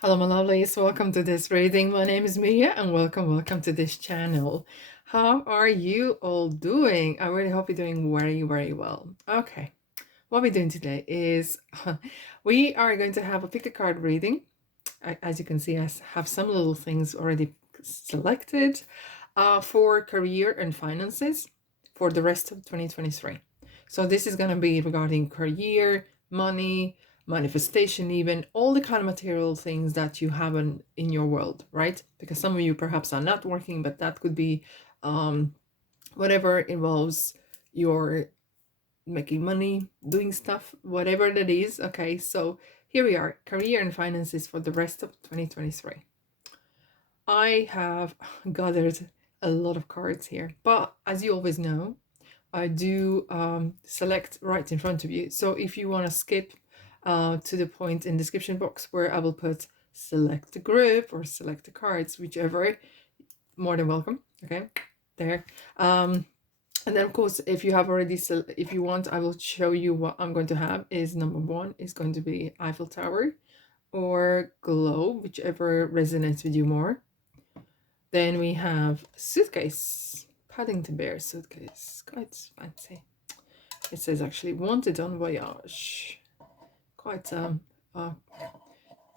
Hello, my lovelies. Welcome to this reading. My name is Mia, and welcome to this channel. How are you all doing? I really hope you're doing very well. Okay, what we're doing today is we are going to have a pick a card reading. As you can see, I have some little things already selected for career and finances for the rest of 2023. So this is going to be regarding career, money, manifestation, even all the kind of material things that you have in your world, right? Because some of you perhaps are not working, but that could be whatever involves your making money, doing stuff, whatever that is. Okay, so here we are, career and finances for the rest of 2023. I have gathered a lot of cards here, but as you always know, I do select right in front of you. So if you want to skip to the point in the description box where I will put select the group or select the cards, whichever, more than welcome. Okay, there. And then of course, if you have already, if you want, I will show you what I'm going to have. Is number one is going to be Eiffel Tower or globe, whichever resonates with you more. Then we have Suitcase, Paddington Bear suitcase, quite fancy. It says actually wanted on voyage. Quite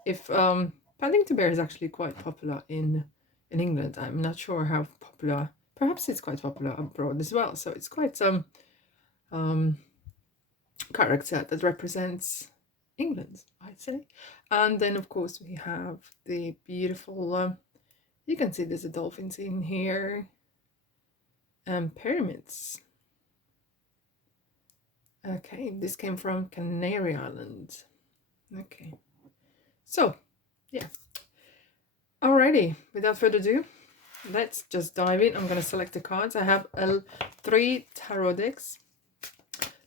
if Paddington Bear is actually quite popular in England. I'm not sure how popular. Perhaps it's quite popular abroad as well. So it's quite character that represents England, I'd say. And then of course we have the beautiful. You can see there's a dolphin in here. Pyramids. Okay, this came from Canary Island. Okay, so yeah. Alrighty, without further ado, let's just dive in. I'm gonna select the cards. I have 3 tarot decks.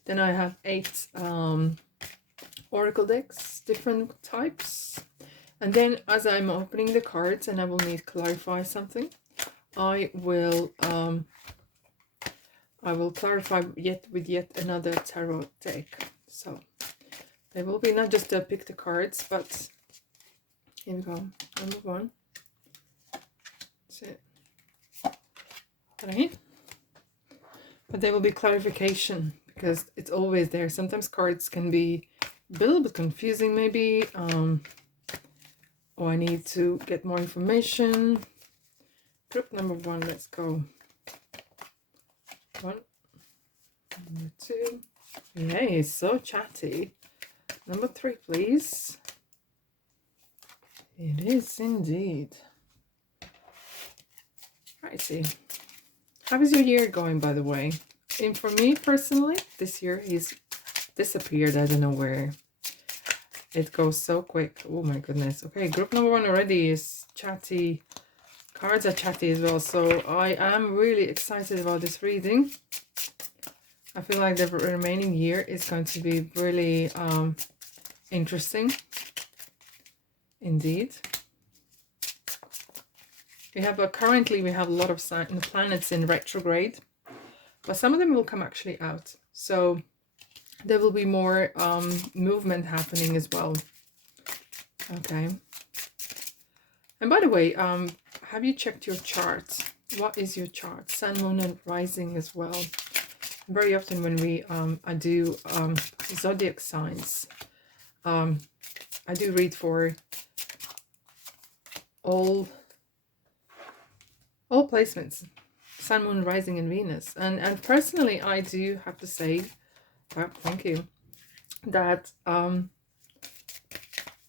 Then I have 8 oracle decks, different types. And then as I'm opening the cards and I will need to clarify something, I will clarify with yet another tarot deck. So there will be not just to pick the cards, but here we go. Number 1. That's it. Right? But there will be clarification because it's always there. Sometimes cards can be a little bit confusing, maybe. Or I need to get more information. Group number 1, let's go. 1, number 2. Yay, so chatty. Number 3, please. It is indeed. I see. How is your year going, by the way? And for me personally, this year he's disappeared. I don't know where. It goes so quick. Oh my goodness. Okay, group number 1 already is chatty. Cards are chatty as well. So I am really excited about this reading. I feel like the remaining year is going to be really interesting. Indeed. We have currently we have a lot of planets in retrograde, but some of them will come actually out. So there will be more movement happening as well. Okay. And by the way, have you checked your chart? What is your chart? Sun, moon, and rising as well. Very often when we I do zodiac signs, I do read for all placements, Sun, Moon, Rising, and Venus. And personally, I do have to say, thank you, that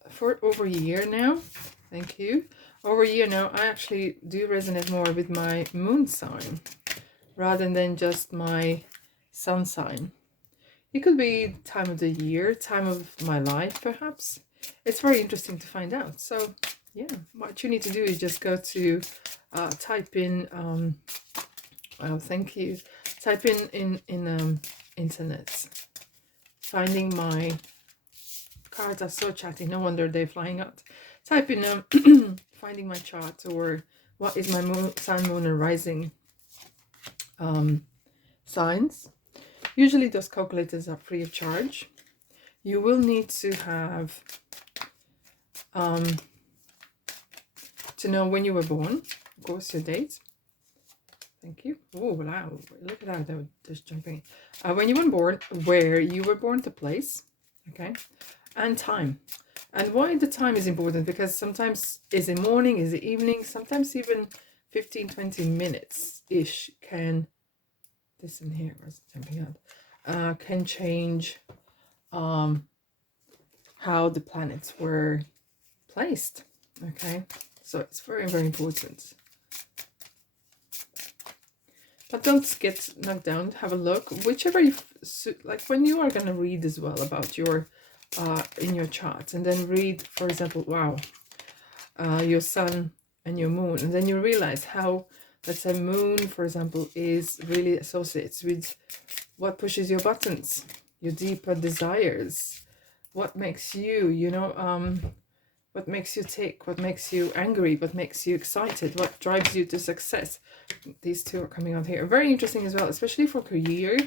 for over a year now, thank you, over a year now, I actually do resonate more with my moon sign rather than just my sun sign. It could be time of the year, time of my life, perhaps. It's very interesting to find out. So yeah, what you need to do is just go to type in thank you, type in internet, finding my cards are so chatty, no wonder they're flying out. Type in finding my chart, or what is my moon, sun, moon, and rising signs. Usually those calculators are free of charge. You will need to have to know when you were born, of course, your date. Thank you. Oh, wow. Look at that. They were just jumping. When you were born, where you were born, the place, okay, and time. And why the time is important, because sometimes is it morning, is it evening, sometimes even 15, 20 minutes-ish can, this in here was jumping out, can change how the planets were placed, okay? So it's very, very important. But don't get knocked down. Have a look, whichever you like, when you are going to read as well about your in your chart, and then read, for example, wow, your sun and your moon, and then you realize how, let's say, moon, for example, is really associates with what pushes your buttons, your deeper desires, what makes you, you know, what makes you tick, what makes you angry, what makes you excited, what drives you to success. These two are coming out here. Very interesting as well, especially for career.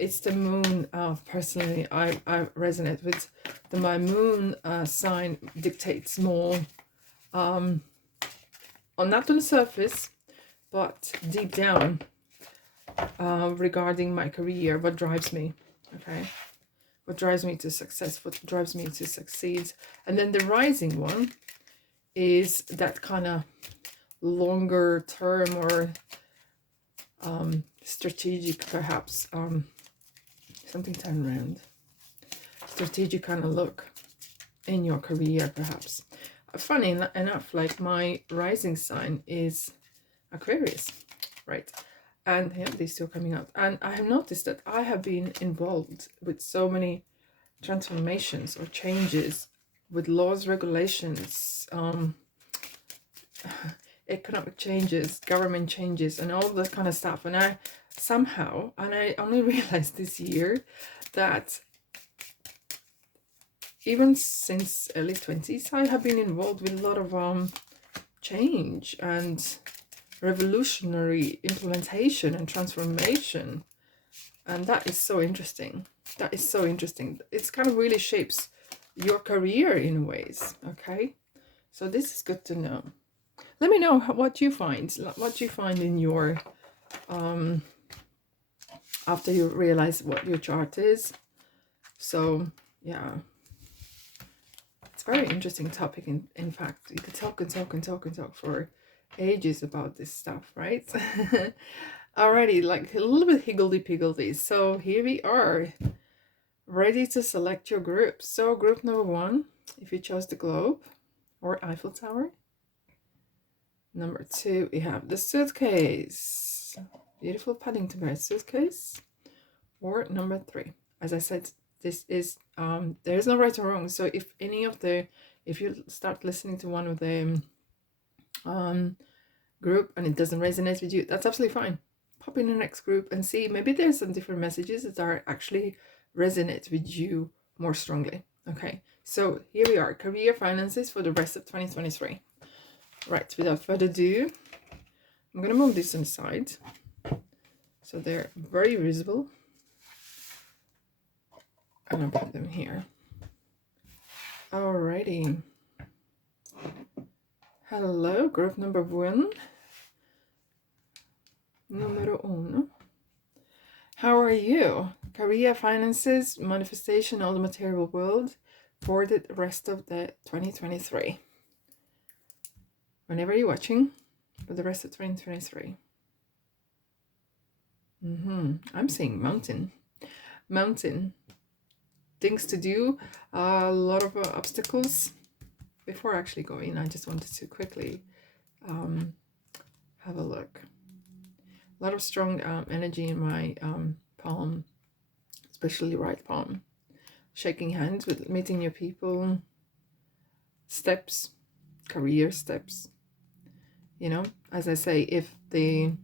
It's the moon. Personally, I resonate with my moon sign dictates more, not on the surface, but deep down, regarding my career, what drives me, okay? What drives me to success, what drives me to succeed. And then the rising one is that kind of longer term or strategic, perhaps, something turn around, strategic kind of look in your career, perhaps. Funny enough, like my rising sign is Aquarius, right? And yeah, these two are coming out. And I have noticed that I have been involved with so many transformations or changes with laws, regulations, economic changes, government changes, and all that kind of stuff. And I somehow, and I only realized this year that even since early 20s, I have been involved with a lot of change and revolutionary implementation and transformation. And that is so interesting. That is so interesting. It's kind of really shapes your career in ways, okay? So this is good to know. Let me know what you find in your, after you realize what your chart is. So, yeah. It's a very interesting topic. In fact, you could talk and talk and talk and talk for ages about this stuff, right? Alrighty, like a little bit higgledy-piggledy. So here we are, ready to select your group. So group number 1, if you chose the globe or Eiffel Tower. Number 2, we have the suitcase. Beautiful Paddington Bear suitcase. Or number 3, as I said, this is, there's no right or wrong. So if you start listening to one of the group and it doesn't resonate with you, that's absolutely fine. Pop in the next group and see, maybe there's some different messages that are actually resonate with you more strongly. Okay, so here we are, career finances for the rest of 2023. Right, without further ado, I'm gonna move this inside so they're very visible, and I'll put them here. Alrighty. Hello, group number 1. Numero 1. How are you? Career, finances, manifestation, all the material world for the rest of the 2023. Whenever you're watching, for the rest of 2023. I'm seeing mountain. Things to do, a lot of obstacles. Before actually going, I just wanted to quickly have a look. A lot of strong energy in my palm, especially right palm. Shaking hands with meeting new people, steps, career steps. You know, as I say, if the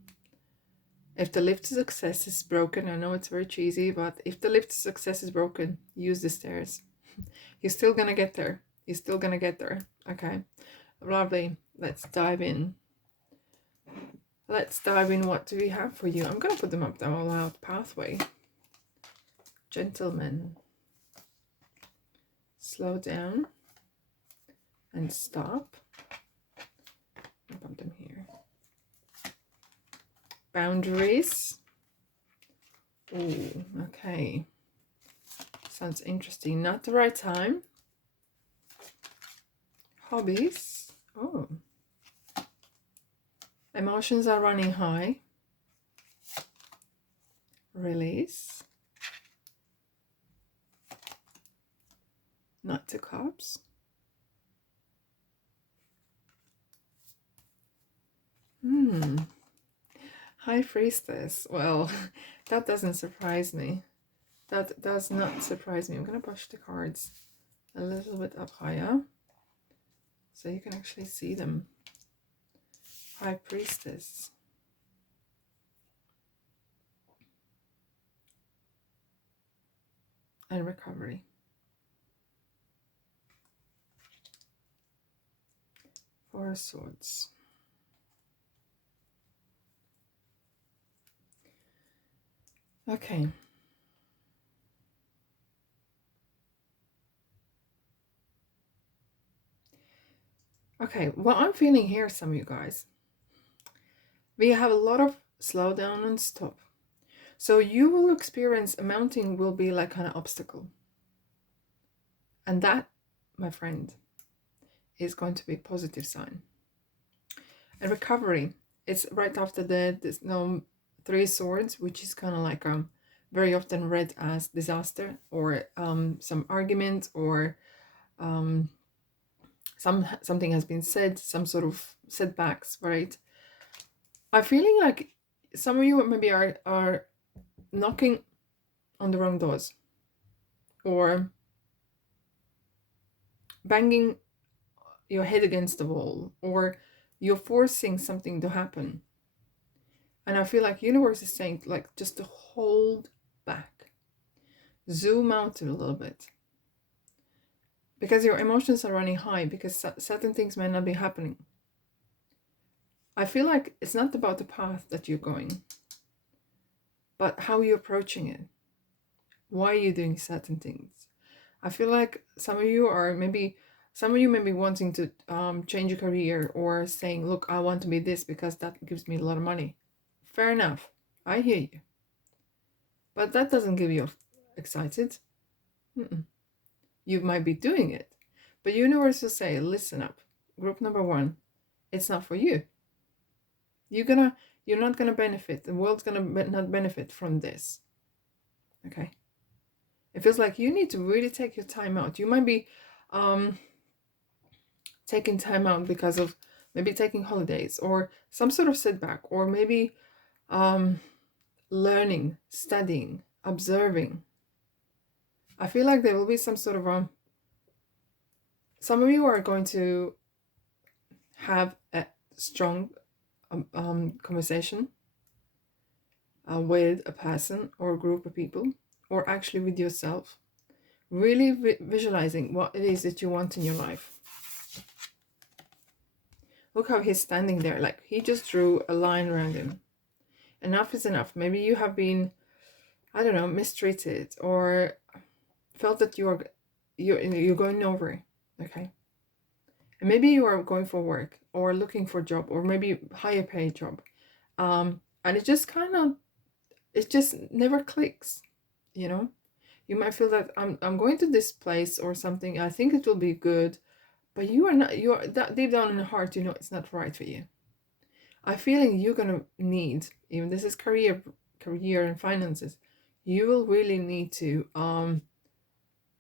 lift to success is broken, I know it's very cheesy, but if the lift to success is broken, use the stairs. You're still gonna get there. You're still gonna get there. Okay, lovely. Let's dive in. Let's dive in. What do we have for you? I'm gonna put them up the all out pathway. Gentlemen, slow down and stop. Boundaries. Oh, okay. Sounds interesting. Not the right time. Hobbies. Oh. Emotions are running high. Release. Not to cups. High Priestess. Well, that doesn't surprise me. That does not surprise me. I'm going to push the cards a little bit up higher so you can actually see them. High Priestess. And recovery. Four of Swords. Okay. Okay, what I'm feeling here, some of you guys, we have a lot of slow down and stop. So you will experience a mountain will be like an obstacle. And that, my friend, is going to be a positive sign. And recovery, it's right after this Three of Swords, which is kind of like very often read as disaster or some argument or something has been said, some sort of setbacks, right? I'm feeling like some of you maybe are knocking on the wrong doors or banging your head against the wall, or you're forcing something to happen. And I feel like universe is saying like just to hold back, zoom out a little bit, because your emotions are running high, because certain things may not be happening. I feel like it's not about the path that you're going, but how you're approaching it. Why are you doing certain things? I feel like some of you may be wanting to change your career or saying, look, I want to be this because that gives me a lot of money. Fair enough. I hear you. But that doesn't give you excited. You might be doing it. But universe will say, listen up. Group number one, it's not for you. You're not gonna benefit. The world's gonna not benefit from this. Okay. It feels like you need to really take your time out. You might be taking time out because of maybe taking holidays or some sort of setback, or maybe learning, studying, observing. I feel like there will be some sort of some of you are going to have a strong conversation with a person or a group of people, or actually with yourself, really visualizing what it is that you want in your life. Look how he's standing there, like he just drew a line around him. Enough is enough. Maybe you have been, I don't know, mistreated or felt that you're going over, okay? And maybe you are going for work or looking for a job, or maybe higher paid job, and it just never clicks, you know. You might feel that I'm going to this place or something, I think it will be good, but you're that deep down in the heart, you know it's not right for you. I'm feeling you're gonna need, even this is career and finances, you will really need to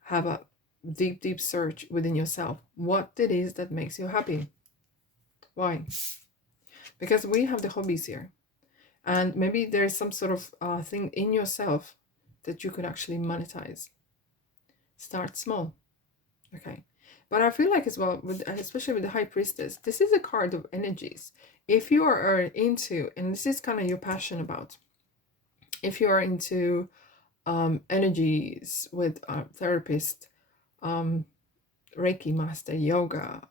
have a deep search within yourself, what it is that makes you happy. Why? Because we have the hobbies here, and maybe there's some sort of thing in yourself that you could actually monetize. Start small. Okay. But I feel like as well, especially with the High Priestess, this is a card of energies. If you are into, and this is kind of your passion about, if you are into energies with a therapist, Reiki master, yoga,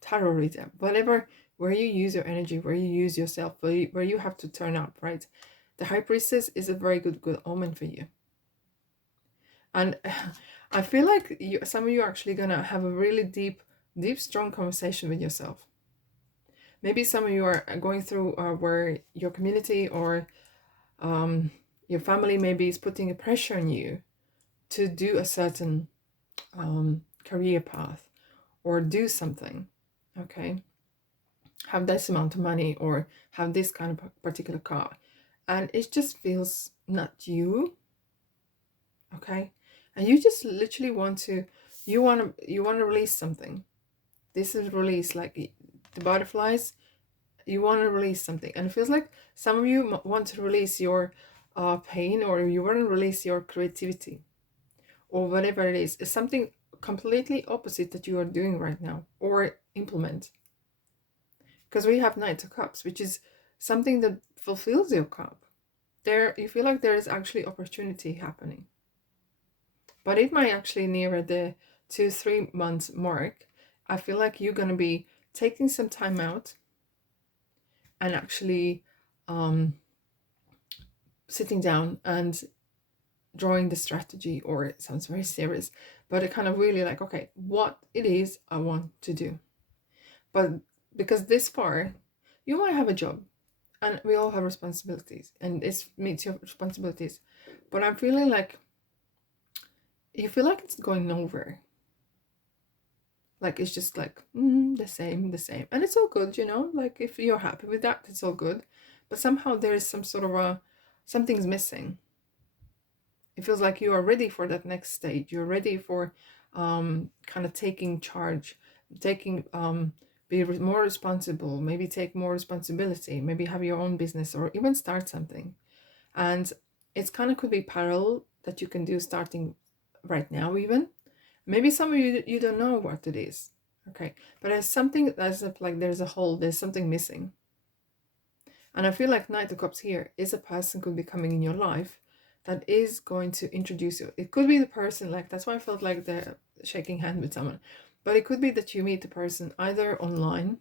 tarot reader, whatever, where you use your energy, where you use yourself, where you have to turn up, right? The High Priestess is a very good omen for you. And I feel like some of you are actually gonna have a really deep, strong conversation with yourself. Maybe some of you are going through where your community or um, your family maybe is putting a pressure on you to do a certain career path or do something, okay? Have this amount of money or have this kind of particular car. And it just feels not you, okay? And you just literally want to, you want to release something. This is release, like the butterflies, you want to release something. And it feels like some of you want to release your pain, or you want to release your creativity, or whatever it is. It's something completely opposite that you are doing right now, or implement. Because we have Knight of Cups, which is something that fulfills your cup. There, you feel like there is actually opportunity happening. But it might actually near the 2-3 months mark, I feel like you're going to be taking some time out and actually sitting down and drawing the strategy, or it sounds very serious, but it kind of really like, okay, what it is I want to do. But because this far, you might have a job, and we all have responsibilities, and it meets your responsibilities. But I'm feeling like you feel like it's going nowhere. Like it's just like the same, and it's all good, Like if you're happy with that, it's all good. But somehow there is some sort of something's missing. It feels like you are ready for that next stage. You're ready for kind of taking charge, taking be more responsible, maybe take more responsibility, maybe have your own business or even start something. And it's kind of could be parallel that you can do starting right now even. Maybe some of you don't know what it is. Okay. But there's something that's like there's a hole, there's something missing. And I feel like Knight of Cups here is a person could be coming in your life that is going to introduce you. It could be the person, like that's why I felt like the shaking hand with someone. But it could be that you meet the person either online,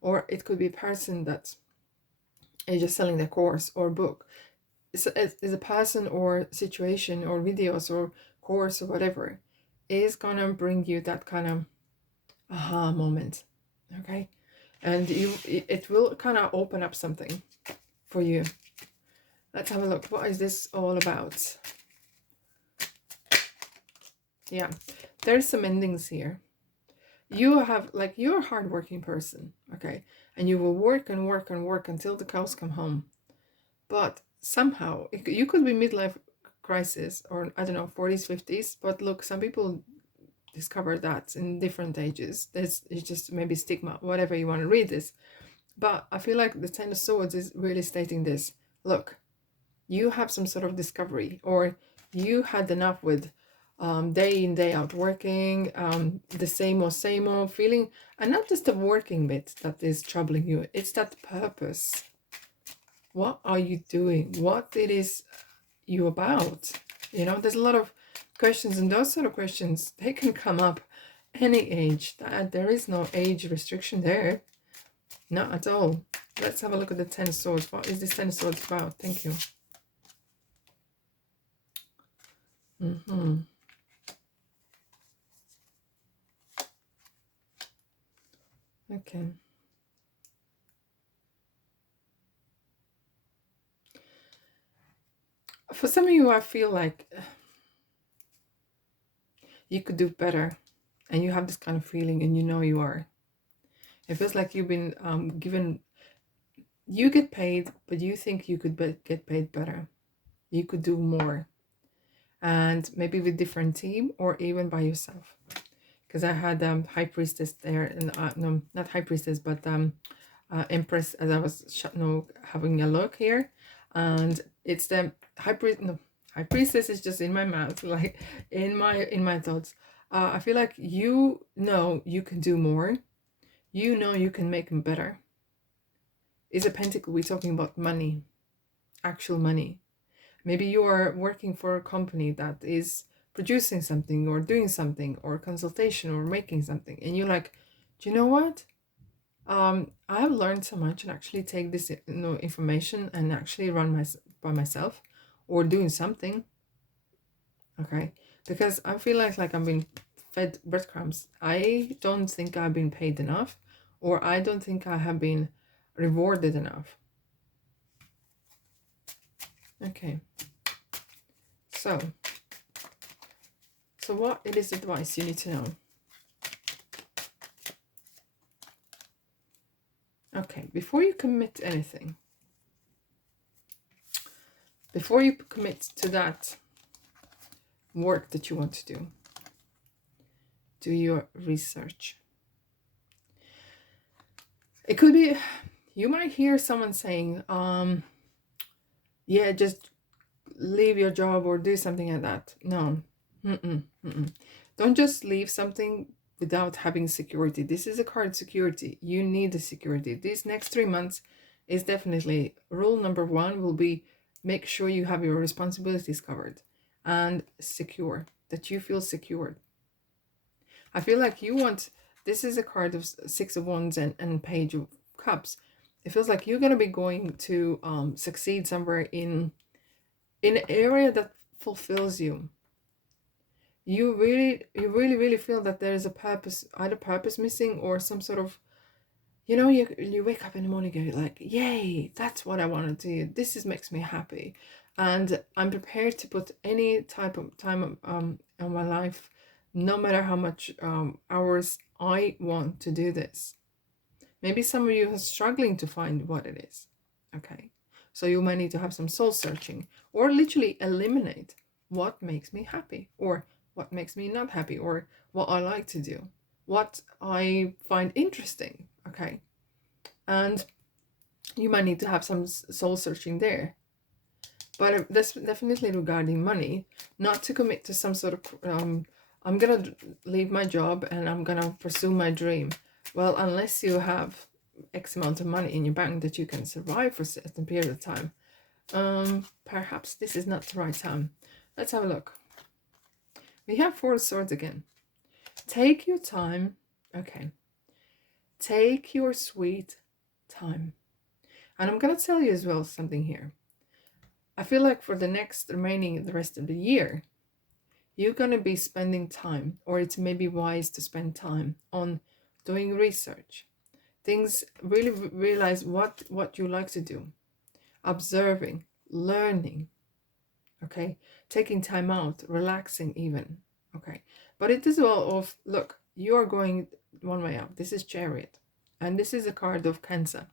or it could be a person that is just selling their course or book. It's a person or situation or videos or course or whatever is gonna bring you that kind of aha moment. Okay. And it will kind of open up something for you. Let's have a look. What is this all about? Yeah, there's some endings here. You have, like, you're a hardworking person, okay? And you will work and work and work until the cows come home. But somehow, you could be midlife crisis, or I don't know, 40s, 50s. But look, some people discover that in different ages. It's just maybe stigma, whatever you want to read this. But I feel like the Ten of Swords is really stating this. Look, you have some sort of discovery, or you had enough with day in, day out working, the same old feeling. And not just the working bit that is troubling you, it's that purpose. What are you doing? What it is you about? There's a lot of questions, and those sort of questions, they can come up any age. There is no age restriction there. Not at all. Let's have a look at the Ten of Swords. What is this Ten of Swords about? Thank you. Okay. For some of you, I feel like you could do better, and you have this kind of feeling, and you are. It feels like you've been given, you get paid, but you think you could get paid better. You could do more, and maybe with different team or even by yourself. Because I had High Priestess there, and no, not High Priestess, but Empress, as I was having a look here, and it's the High Priestess is just in my mouth, like in my thoughts. I feel like you can do more. You can make them better. Is a pentacle, we're talking about money, actual money. Maybe you are working for a company that is producing something or doing something or consultation or making something, and you're like, do you know what? I have learned so much, and actually take this information and actually run by myself, or doing something. Okay, because I feel like I'm being fed breadcrumbs. I don't think I've been paid enough, or I don't think I have been rewarded enough. Okay, so what it is advice you need to know? Okay, before you commit to anything, before you commit to that work that you want to do your research. It could be, you might hear someone saying, yeah, just leave your job or do something like that. No. Don't just leave something without having security. This is a card security. You need the security. These next 3 months is definitely, rule number 1 will be, make sure you have your responsibilities covered and secure, that you feel secured. I feel like you want, this is a card of 6 of Wands and Page of Cups. It feels like you're going to be going to succeed somewhere in an area that fulfills you. You really feel that there is a purpose, either purpose missing or some sort of, you wake up in the morning and you're like, yay, that's what I want to do. This makes me happy. And I'm prepared to put any type of time in my life, no matter how much hours I want to do this. Maybe some of you are struggling to find what it is. Okay. So you might need to have some soul searching, or literally eliminate what makes me happy, or what makes me not happy, or what I like to do, what I find interesting. Okay. And you might need to have some soul searching there. But that's definitely regarding money, not to commit to some sort of, I'm going to leave my job and I'm going to pursue my dream. Well, unless you have X amount of money in your bank that you can survive for a certain period of time, perhaps this is not the right time. Let's have a look. We have 4 of Swords again. Take your time. Okay. Take your sweet time. And I'm going to tell you as well something here. I feel like for the rest of the year, you're going to be spending time, or it's maybe wise to spend time on doing research. Things, really realize what you like to do. Observing, learning, okay? Taking time out, relaxing even, okay? But it is all of, look, you are going one way out. This is Chariot. And this is a card of Cancer,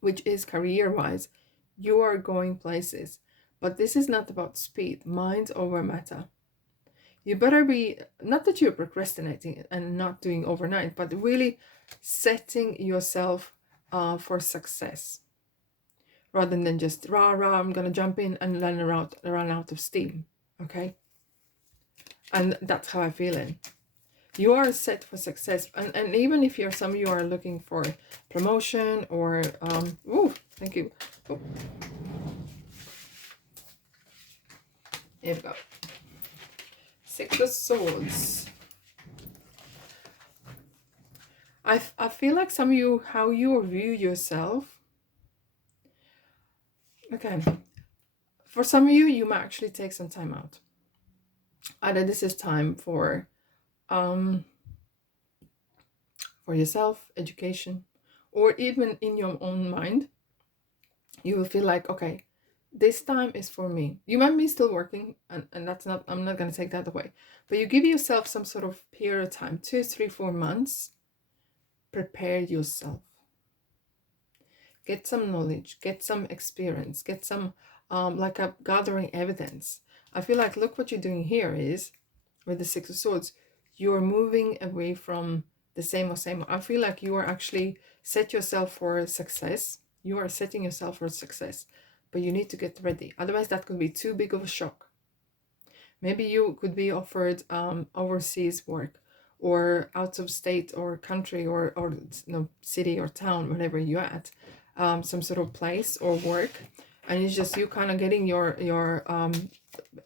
which is career-wise. You are going places. But this is not about speed. Mind over matter. You better be, not that you're procrastinating and not doing overnight, but really setting yourself for success. Rather than just, I'm going to jump in and then run out of steam. Okay? And that's how I feel it. You are set for success. And even if some of you are looking for promotion or, thank you. Oh. Here we go. 6 of Swords. I feel like some of you, how you view yourself. Okay. For some of you, you might actually take some time out. Either this is time for yourself, education, or even in your own mind, you will feel like, okay, this time is for me. You might be still working, and that's not, I'm not going to take that away. But you give yourself some sort of period of time, 2, 3, 4 months. Prepare yourself. Get some knowledge, get some experience, get some, gathering evidence. I feel like, look what you're doing here is, with the 6 of Swords, you're moving away from the same. I feel like you are actually set yourself for success. You are setting yourself for success. But you need to get ready. Otherwise, that could be too big of a shock. Maybe you could be offered overseas work, or out of state or country or city or town, wherever you're at, some sort of place or work. And it's just you kind of getting your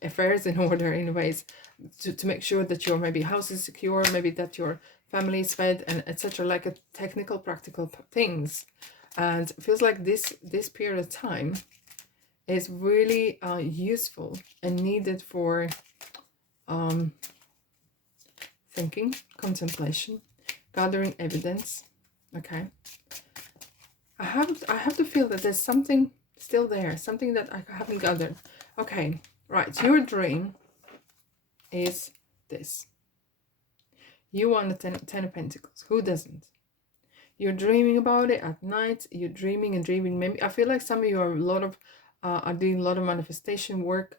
affairs in order in ways to make sure that your maybe house is secure, maybe that your family is fed, and etc. Like a technical, practical things. And it feels like this period of time is really useful and needed for thinking, contemplation, gathering evidence, Okay. I have to feel that there's something still there, something that I haven't gathered. Okay, right. Your dream is this. You want the ten of Pentacles. Who doesn't? You're dreaming about it at night. You're dreaming and dreaming. Maybe I feel like some of you are are doing a lot of manifestation work,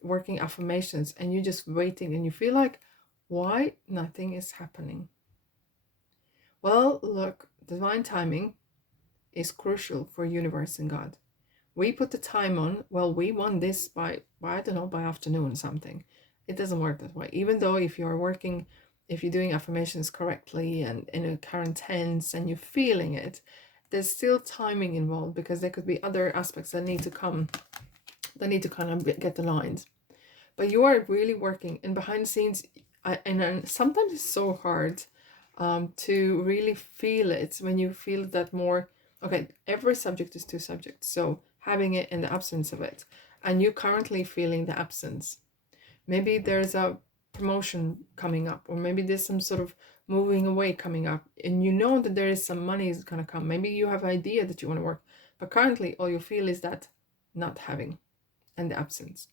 working affirmations, and you're just waiting, and you feel like, why nothing is happening? Well, look, divine timing is crucial for universe and God. We put the time on, well, we want this by I don't know, by afternoon or something. It doesn't work that way. Even though if you're working, if you're doing affirmations correctly and in a current tense and you're feeling it, there's still timing involved because there could be other aspects that need to come, that need to kind of get aligned. But you are really working, and behind the scenes, and sometimes it's so hard to really feel it when you feel that more. Okay, every subject is two subjects, so having it in the absence of it, and you currently feeling the absence. Maybe there's a promotion coming up, or maybe there's some sort of moving away coming up, and you know that there is some money is going to come. Maybe you have an idea that you want to work, but currently all you feel is that not having and the absence.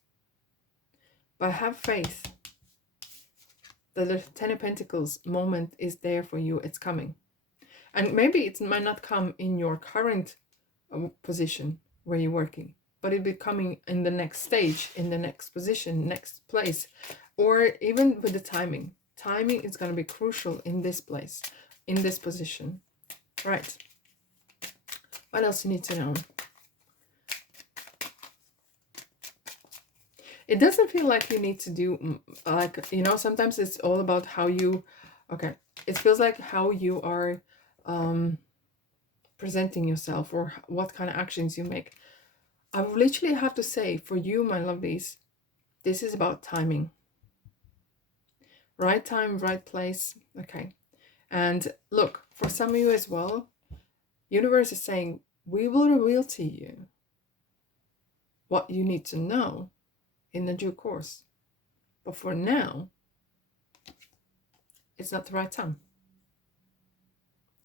But have faith that the Ten of Pentacles moment is there for you. It's coming. And maybe it might not come in your current position where you're working, but it'll be coming in the next stage, in the next position, next place, or even with the timing. Timing is going to be crucial in this place, in this position. Right. What else you need to know? It doesn't feel like you need to do, like, you know, sometimes it's all about how you, okay, it feels like how you are presenting yourself or what kind of actions you make. I literally have to say, for you, my lovelies, this is about timing. Right time, right place. Okay. And look, for some of you as well, universe is saying, we will reveal to you what you need to know in the due course. But for now, it's not the right time.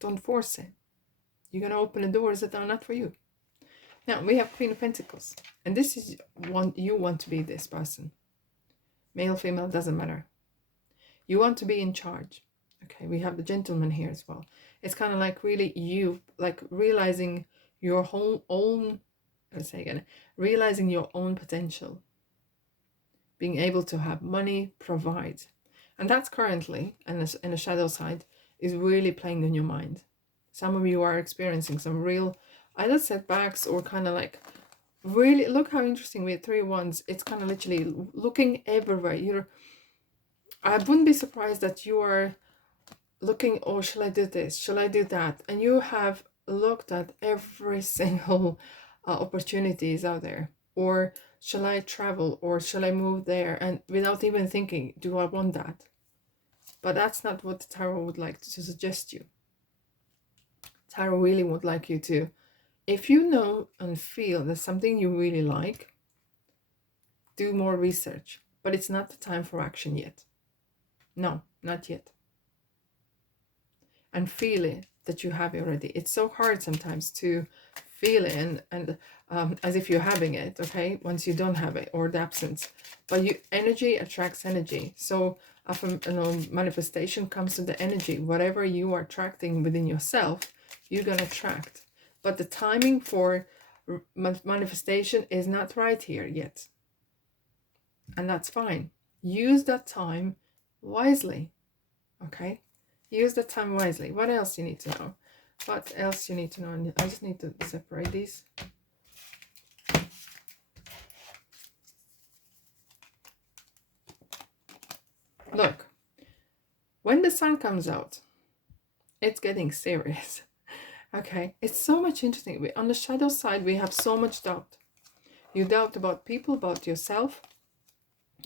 Don't force it. You're going to open the doors that are not for you. Now, we have Queen of Pentacles. And this is one, you want to be this person. Male, female, doesn't matter. You want to be in charge. Okay, we have the gentleman here as well. It's kind of like really you, like realizing your whole own, let's say again, realizing your own potential. Being able to have money, provide. And that's currently, and in the shadow side, is really playing in your mind. Some of you are experiencing some real either setbacks or kind of like, really, look how interesting we have 3 wands. It's kind of literally looking everywhere. I wouldn't be surprised that you are looking, oh, shall I do this? Shall I do that? And you have looked at every single opportunities out there. Or shall I travel? Or shall I move there? And without even thinking, do I want that? But that's not what the tarot would like to suggest you. Tarot really would like you to, if you know and feel there's something you really like, do more research. But it's not the time for action yet. No, not yet. And feel it that you have it already. It's so hard sometimes to feel it and as if you're having it, okay, once you don't have it, or the absence. But energy attracts energy. So manifestation comes to the energy. Whatever you are attracting within yourself, you're gonna attract. But the timing for manifestation is not right here yet. And that's fine. Use that time wisely. Okay? Use the time wisely. What else you need to know? What else you need to know? I just need to separate these. Look, when the sun comes out, it's getting serious. Okay? It's so much interesting. On the shadow side, we have so much doubt. You doubt about people, about yourself.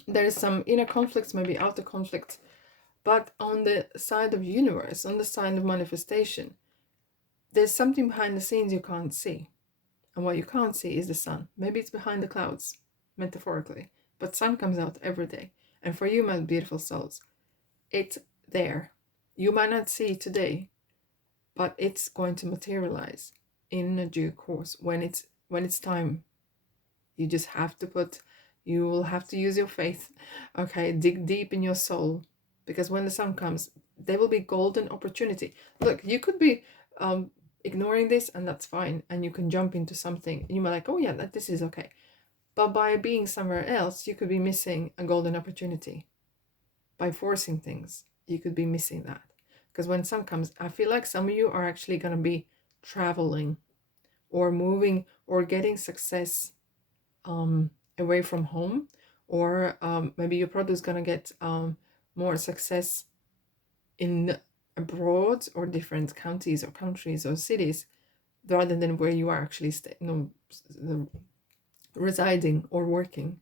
There is some inner conflicts, maybe outer conflicts. But on the side of universe, on the side of manifestation, there's something behind the scenes you can't see. And what you can't see is the sun. Maybe it's behind the clouds, metaphorically. But sun comes out every day. And for you, my beautiful souls, it's there. You might not see it today, but it's going to materialize in a due course when it's time. You just have to you will have to use your faith. Okay, dig deep in your soul, because when the sun comes, there will be golden opportunity. Look, you could be ignoring this, and that's fine, and you can jump into something and you might like, oh yeah, this is okay. But by being somewhere else, you could be missing a golden opportunity. By forcing things, you could be missing that. Because when sun comes, I feel like some of you are actually going to be traveling or moving or getting success away from home, or maybe your product is going to get more success in abroad or different counties or countries or cities, rather than where you are actually residing or working.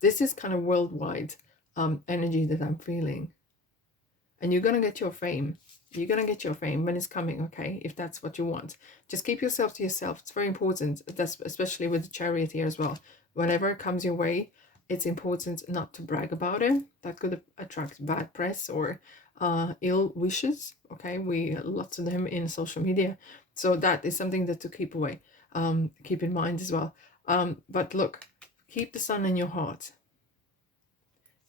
This is kind of worldwide energy that I'm feeling. And you're going to get your fame. You're going to get your fame when it's coming, okay? If that's what you want. Just keep yourself to yourself. It's very important. That's especially with the Chariot here as well. Whenever it comes your way, it's important not to brag about it. That could attract bad press or ill wishes, okay? Lots of them in social media. So that is something that to keep away. Keep in mind as well. But look, keep the sun in your heart.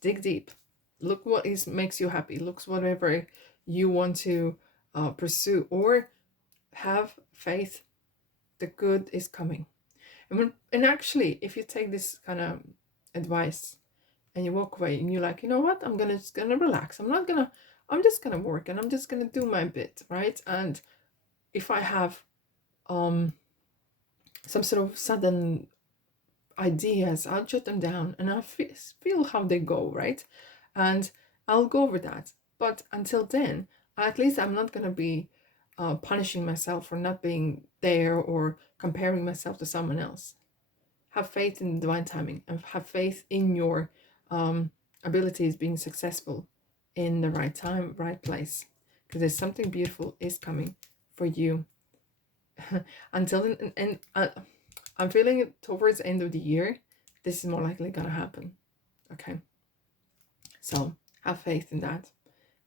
Dig deep. Look what makes you happy. Look whatever you want to pursue, or have faith. The good is coming. And actually, if you take this kind of advice and you walk away and you're like, you know what, I'm just gonna relax. I'm just gonna work and I'm just gonna do my bit, right? And if I have some sort of sudden ideas, I'll jot them down and I'll feel how they go, right? And I'll go over that. But until then, at least I'm not going to be punishing myself for not being there or comparing myself to someone else. Have faith in divine timing and have faith in your abilities being successful in the right time, right place. Because there's something beautiful is coming for you. Until then, and I'm feeling it towards the end of the year, this is more likely going to happen. Okay. So have faith in that.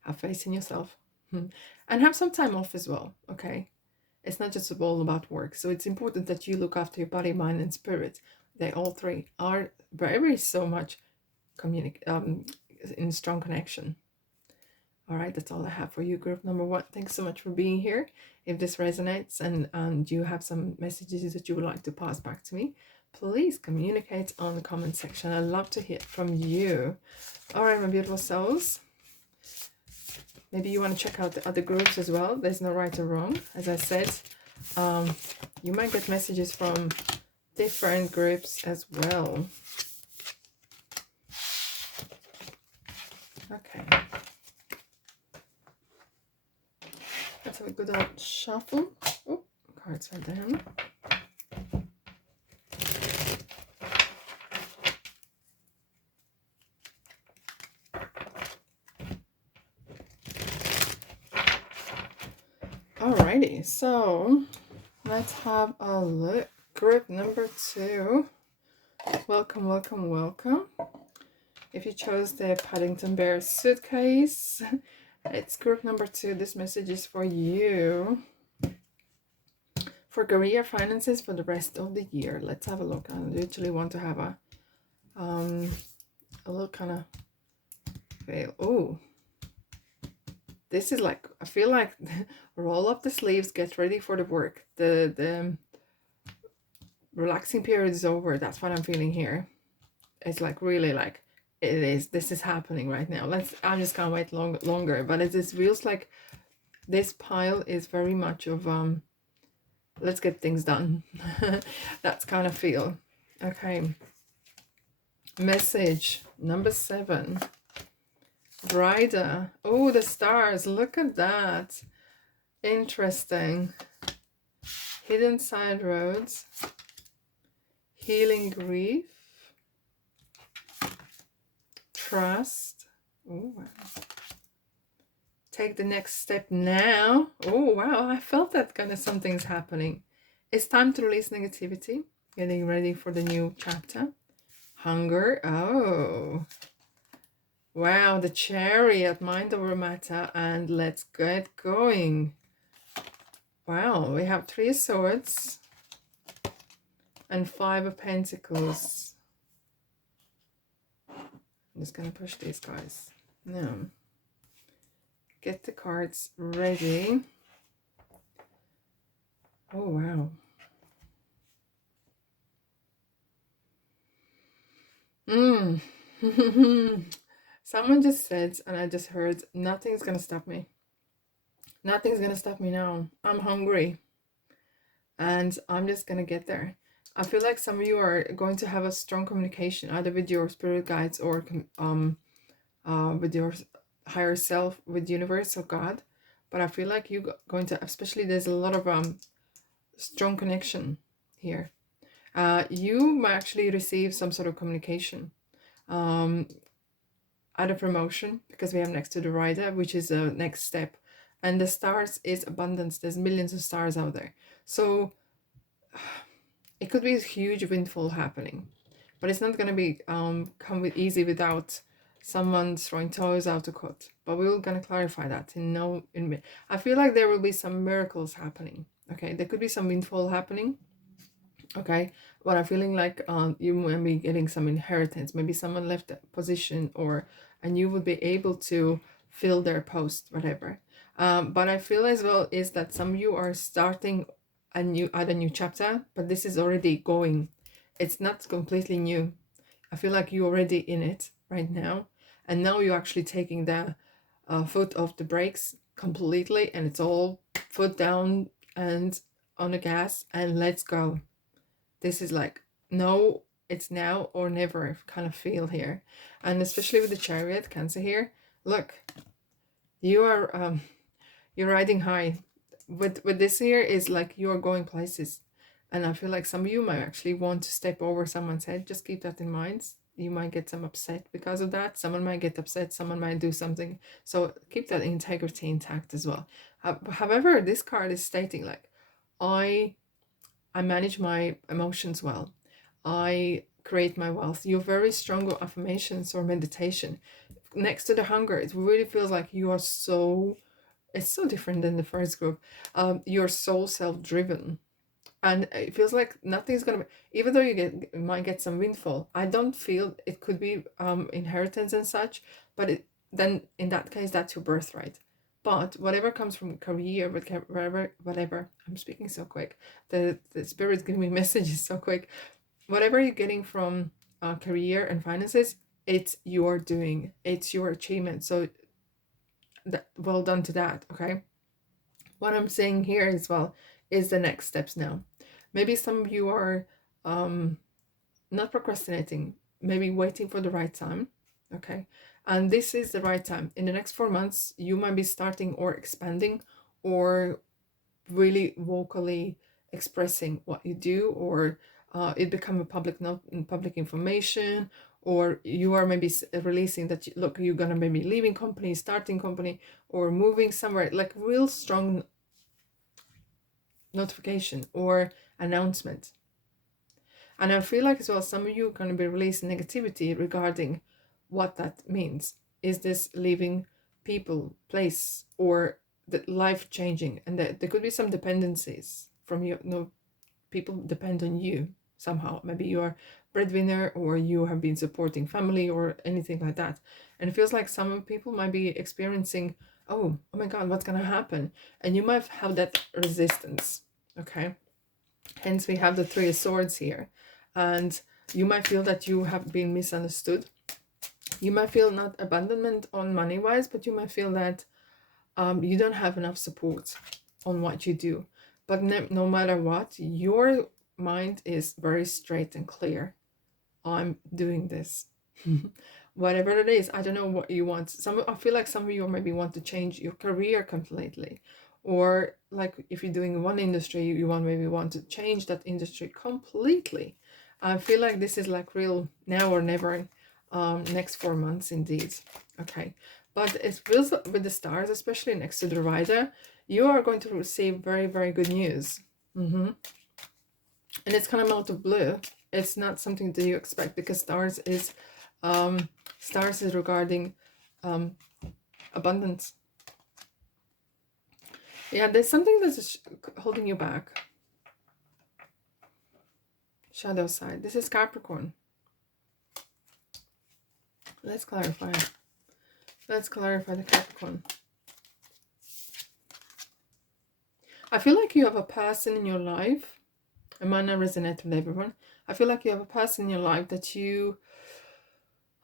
Have faith in yourself. And have some time off as well. Okay. It's not just all about work. So it's important that you look after your body, mind, and spirit. They all three are very so much in strong connection. All right, that's all I have for you, group number 1. Thanks so much for being here. If this resonates and you have some messages that you would like to pass back to me, please communicate on the comment section. I'd love to hear from you. All right, my beautiful souls. Maybe you want to check out the other groups as well. There's no right or wrong. As I said, you might get messages from different groups as well. Okay. Let's have a good old shuffle. Oh, cards went down. Alrighty, so let's have a look. Group number 2. Welcome, welcome, welcome. If you chose the Paddington Bear Suitcase, it's group number 2. This message is for you. For career finances for the rest of the year. Let's have a look. I literally want to have a little kind of veil. Oh, this is like, I feel like roll up the sleeves, get ready for the work. The relaxing period is over. That's what I'm feeling here. It's like really like this is happening right now. I'm just gonna wait longer, but it just feels like this pile is very much of let's get things done. That's kind of feel. Okay, message number 7. Rider. Oh, the stars, look at that. Interesting. Hidden side roads. Healing grief. Trust. Oh, wow. Take the next step now. Oh, wow. I felt that kind of something's happening. It's time to release negativity. Getting ready for the new chapter. Hunger. Oh. Wow. The Chariot. Mind over matter. And let's get going. Wow, we have 3 of Swords and 5 of Pentacles. I'm just gonna push these guys. Now, get the cards ready. Oh, wow. Someone just said, and I just heard, nothing's gonna stop me. Nothing's gonna stop me now. I'm hungry. And I'm just gonna get there. I feel like some of you are going to have a strong communication, either with your spirit guides or with your higher self, with universe or God. But I feel like you're going to, especially there's a lot of strong connection here. You might actually receive some sort of communication, either promotion, because we have next to the rider, which is a next step, and the stars is abundance. There's millions of stars out there, so it could be a huge windfall happening, but it's not going to be come with easy without someone throwing toes out to cut. But we're going to clarify that I feel like there will be some miracles happening. Okay, there could be some windfall happening. Okay, but I'm feeling like you might be getting some inheritance. Maybe someone left a position, and you would be able to fill their post, whatever. But I feel as well is that some of you are starting a new chapter, but this is already going. It's not completely new. I feel like you're already in it right now, and now you're actually taking the foot off the brakes completely, and it's all foot down and on the gas, and let's go. This is like, no, it's now or never kind of feel here. And especially with the Chariot, Cancer here, look, you are you're riding high. With this here is like you're going places. And I feel like some of you might actually want to step over someone's head. Just keep that in mind. You might get some upset because of that. Someone might get upset. Someone might do something. So keep that integrity intact as well. However, this card is stating like, I manage my emotions well. I create my wealth. You're very strong with affirmations or meditation. Next to the hunger, it really feels like you are so, it's so different than the first group. You're so self-driven. And it feels like nothing's gonna be, even though you might get some windfall, I don't feel it could be inheritance and such, but then in that case, that's your birthright. But whatever comes from career, whatever, I'm speaking so quick. The spirit's giving me messages so quick. Whatever you're getting from career and finances, it's your doing. It's your achievement. So well done to that, okay? What I'm saying here as well is the next steps now. Maybe some of you are not procrastinating, maybe waiting for the right time, okay? And this is the right time. In the next 4 months, you might be starting or expanding or really vocally expressing what you do, or it become a public note, public information, or you are maybe releasing that look, you're gonna maybe leaving company, starting company, or moving somewhere, like real strong notification or announcement. And I feel like as well some of you are going to be releasing negativity regarding what that means. Is this leaving people, place, or the life changing? And there could be some dependencies from you. No, people depend on you somehow. Maybe you are breadwinner, or you have been supporting family, or anything like that. And it feels like some people might be experiencing, oh my God, what's going to happen? And you might have that resistance, okay? Hence we have the Three of Swords here. And you might feel that you have been misunderstood. You might feel not abandonment on money wise, but you might feel that you don't have enough support on what you do. But no matter what, your mind is very straight and clear. I'm doing this. Whatever it is, I don't know what you want. I feel like some of you maybe want to change your career completely. Or like if you're doing one industry, you maybe want to change that industry completely. I feel like this is like real now or never, next 4 months indeed. Okay, but it feels with the stars, especially next to the rider, you are going to receive very, very good news. And it's kind of out of blue. It's not something that you expect, because stars is regarding abundance. Yeah, there's something that's holding you back. Shadow side. This is Capricorn. Let's clarify. Let's clarify the Capricorn. I feel like you have a person in your life. It might not resonate with everyone. I feel like you have a person in your life that you,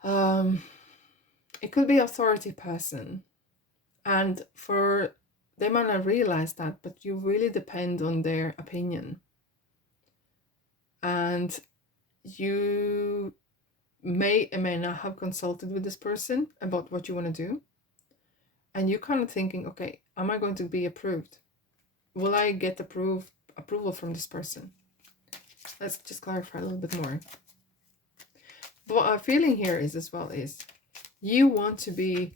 it could be authority person. And they might not realize that, but you really depend on their opinion. And you may or may not have consulted with this person about what you want to do. And you're kind of thinking, okay, am I going to be approved? Will I get approval from this person? Let's just clarify a little bit more. But what I'm feeling here is as well is you want to be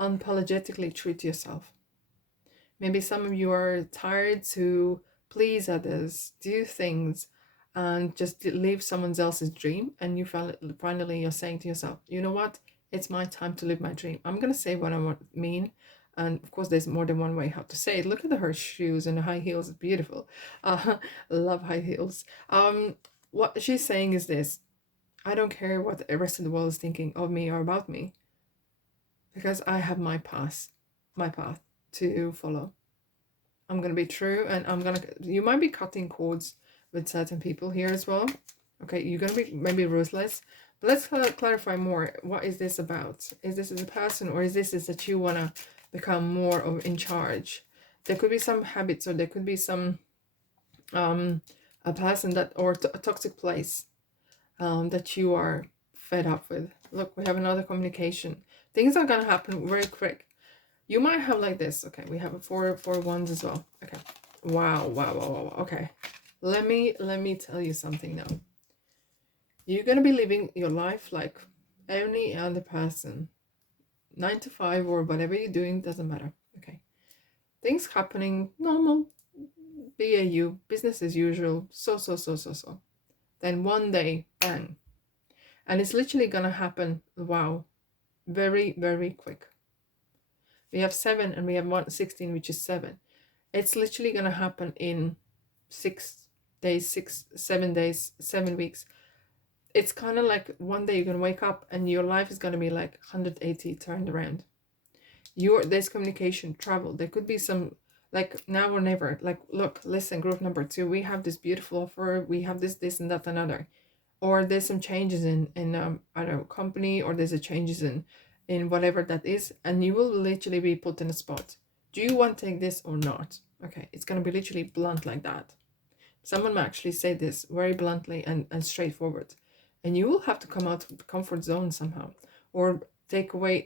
unapologetically true to yourself. Maybe some of you are tired to please others, do things, and just live someone else's dream. And you finally you're saying to yourself, you know what? It's my time to live my dream. I'm going to say what I mean. And of course, there's more than one way how to say it. Look at her shoes and the high heels. It's beautiful. Love high heels. What she's saying is this. I don't care what the rest of the world is thinking of me or about me. Because I have my path to follow. I'm going to be true, and you might be cutting cords with certain people here as well. Okay, you're going to be maybe ruthless. But let's clarify more. What is this about? Is this as a person, or is this that you want to become more in charge? There could be some habits, or there could be some a person that, or a toxic place that you are fed up with. Look, we have another communication. Things are going to happen very quick. You might have like this. Okay, we have a four wands as well. Okay. Wow. Okay. Let me tell you something now. You're going to be living your life like any other person. 9 to 5 or whatever you're doing, doesn't matter. Okay. Things happening, normal, BAU, business as usual, so. Then one day, bang. And it's literally going to happen, wow, very, very quick. We have 7 and we have 16, which is 7. It's literally going to happen in 6 days, 7 days, 7 weeks. It's kind of like one day you're going to wake up and your life is going to be like 180 turned around. There's communication, travel. There could be some, like now or never. Like, look, listen, group number 2, we have this beautiful offer. We have this and that, another. Or there's some changes in I don't know, company, or there's a changes in whatever that is, and you will literally be put in a spot. Do you want to take this or not? Okay, it's going to be literally blunt like that. Someone might actually say this very bluntly and straightforward, and you will have to come out of the comfort zone somehow, or take away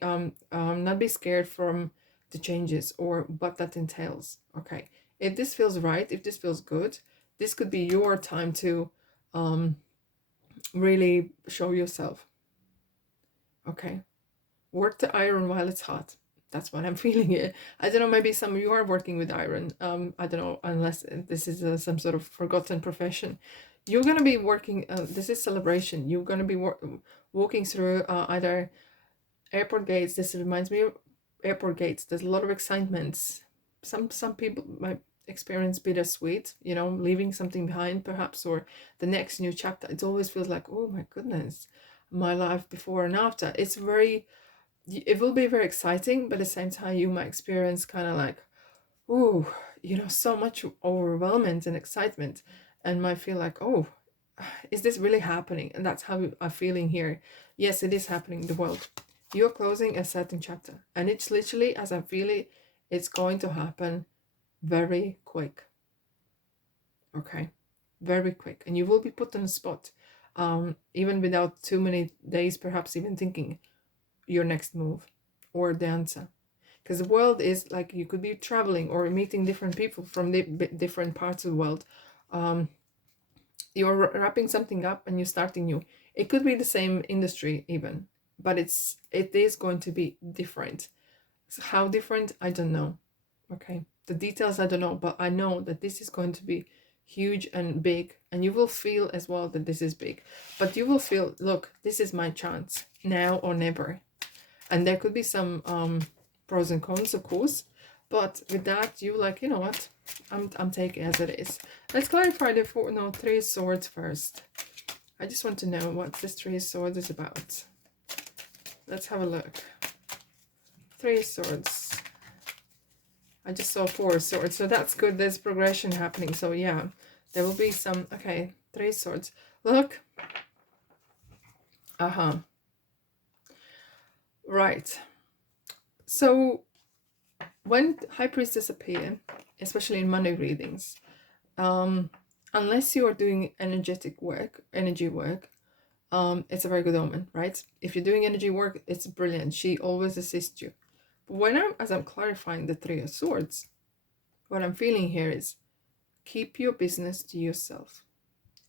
not be scared from the changes or what that entails. Okay, if this feels right, if this feels good, this could be your time to really show yourself. Okay, work the iron while it's hot. That's what I'm feeling here. I don't know, maybe some of you are working with iron. I don't know, unless this is some sort of forgotten profession. You're going to be working, this is celebration. You're going to be walking through either airport gates. This reminds me of airport gates. There's a lot of excitement. Some people might experience bittersweet, you know, leaving something behind perhaps, or the next new chapter. It always feels like, oh my goodness, my life before and after. It will be very exciting, but at the same time you might experience kind of like, oh, you know, so much overwhelming and excitement, and might feel like, oh, is this really happening? And that's how I'm feeling here. Yes, it is happening in the world. You're closing a certain chapter, and it's literally, as I feel it, it's going to happen very quick. Okay, very quick, and you will be put on the spot, even without too many days, perhaps even thinking your next move or the answer. Because the world is like, you could be traveling or meeting different people from different parts of the world. You're wrapping something up and you're starting new. It could be the same industry even, but it is going to be different. So how different, I don't know. Okay, the details I don't know, but I know that this is going to be huge and big, and you will feel as well that this is big. But you will feel, look, this is my chance, now or never. And there could be some pros and cons, of course, But with that, you like, you know what? I'm taking as it is. Let's clarify the Three of Swords first. I just want to know what this Three of Swords is about. Let's have a look. Three of Swords. I just saw Four of Swords, so that's good. There's progression happening. So yeah, there will be some. Okay, Three of Swords. Look. Right. So when High Priestess appear, especially in money readings, unless you are doing energy work, it's a very good omen, right? If you're doing energy work, it's brilliant. She always assists you. But as I'm clarifying the Three of Swords, what I'm feeling here is keep your business to yourself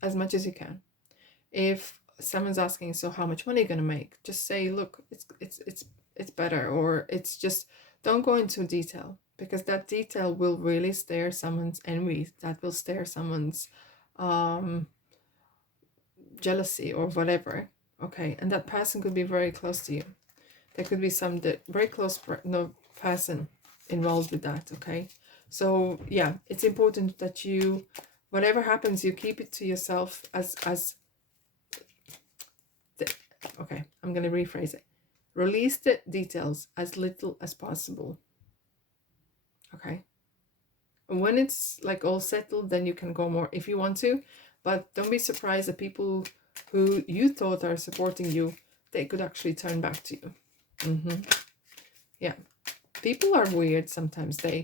as much as you can. If someone's asking, so how much money are you gonna make? Just say, look, it's better, or it's just, don't go into detail, because that detail will really stir someone's envy. That will stir someone's jealousy or whatever. Okay, and that person could be very close to you. There could be some very close person involved with that. Okay, so yeah, it's important that you, whatever happens, you keep it to yourself okay, I'm going to rephrase it. Release the details as little as possible. Okay. And when it's like all settled, then you can go more if you want to. But don't be surprised that people who you thought are supporting you, they could actually turn back to you. Yeah. People are weird sometimes. They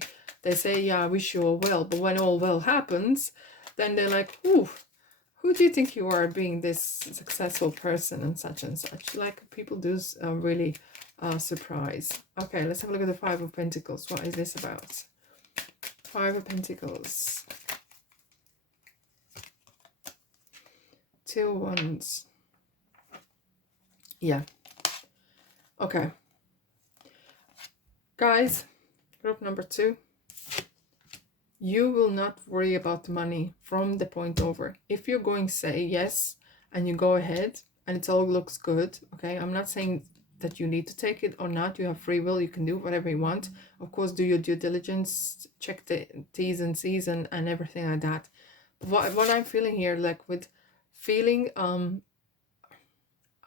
say, yeah, I wish you all well. But when all well happens, then they're like, ooh, who do you think you are, being this successful person and such and such? Like, people do really surprise. Okay, let's have a look at the Five of Pentacles. What is this about? Five of Pentacles. Two of Wands. Yeah. Okay. Guys, group number 2. You will not worry about the money from the point over. If you're going to say yes and you go ahead and it all looks good, okay, I'm not saying that you need to take it or not. You have free will. You can do whatever you want. Of course, do your due diligence, check the T's and C's and everything like that. What I'm feeling here, like with feeling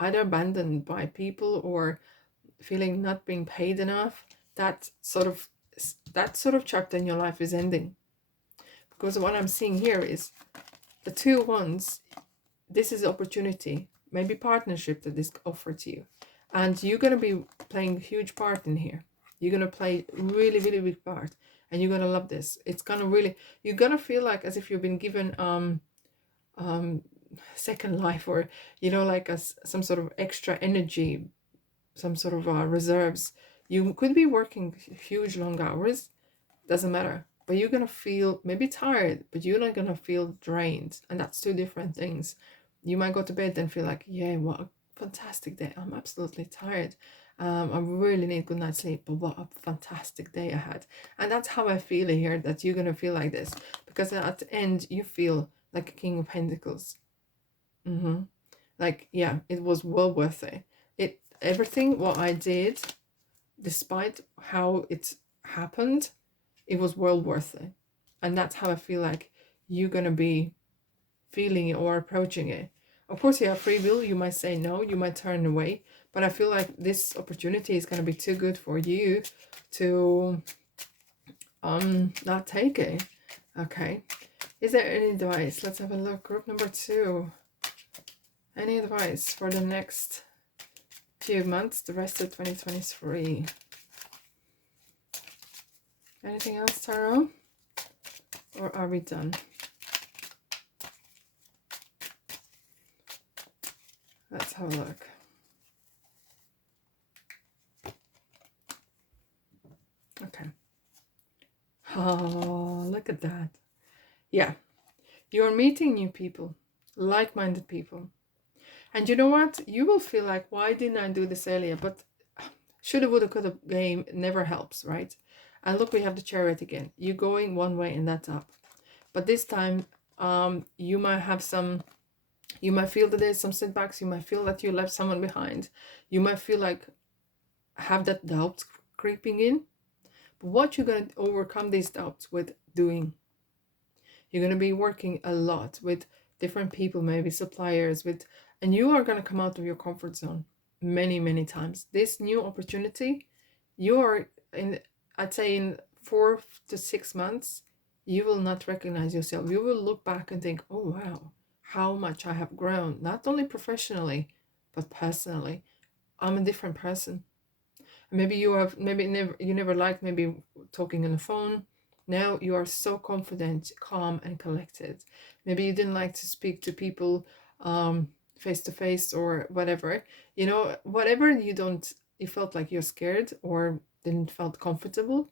either abandoned by people or feeling not being paid enough, that sort of chapter in your life is ending. Because what I'm seeing here is the Two of Wands. This is opportunity, maybe partnership that is offered to you. And you're going to be playing a huge part in here. You're going to play really, really big part. And you're going to love this. It's going to really, you're going to feel like as if you've been given second life, or, you know, like some sort of extra energy, some sort of reserves. You could be working huge long hours. Doesn't matter. But you're going to feel maybe tired, but you're not going to feel drained. And that's two different things. You might go to bed and feel like, yeah, what a fantastic day. I'm absolutely tired. I really need good night's sleep, but what a fantastic day I had. And that's how I feel here, that you're going to feel like this. Because at the end, you feel like a King of Pentacles. Like, yeah, it was well worth it. Everything what I did, despite how it happened, it was well worth it. And that's how I feel like you're going to be feeling it or approaching it. Of course, you have free will. You might say no, you might turn away. But I feel like this opportunity is going to be too good for you to not take it. Okay. Is there any advice? Let's have a look. Group number 2. Any advice for the next few months, the rest of 2023? Anything else, Tarot? Or are we done? Let's have a look. Okay. Oh, look at that. Yeah. You're meeting new people, like-minded people. And you know what? You will feel like, why didn't I do this earlier? But shoulda, woulda, coulda game never helps, right? And look, we have the Chariot again. You're going one way and that's up. But this time, you might have you might feel that there's some setbacks. You might feel that you left someone behind. You might feel like, have that doubt creeping in. But what you're going to overcome these doubts with doing. You're going to be working a lot with different people, maybe suppliers, and you are going to come out of your comfort zone many, many times. This new opportunity, you are in, I'd say in 4 to 6 months, you will not recognize yourself. You will look back and think, oh, wow, how much I have grown, not only professionally, but personally. I'm a different person. Maybe you have, maybe never, you never liked maybe talking on the phone. Now you are so confident, calm, and collected. Maybe you didn't like to speak to people face to face or whatever. You know, whatever you felt like you're scared or didn't felt comfortable,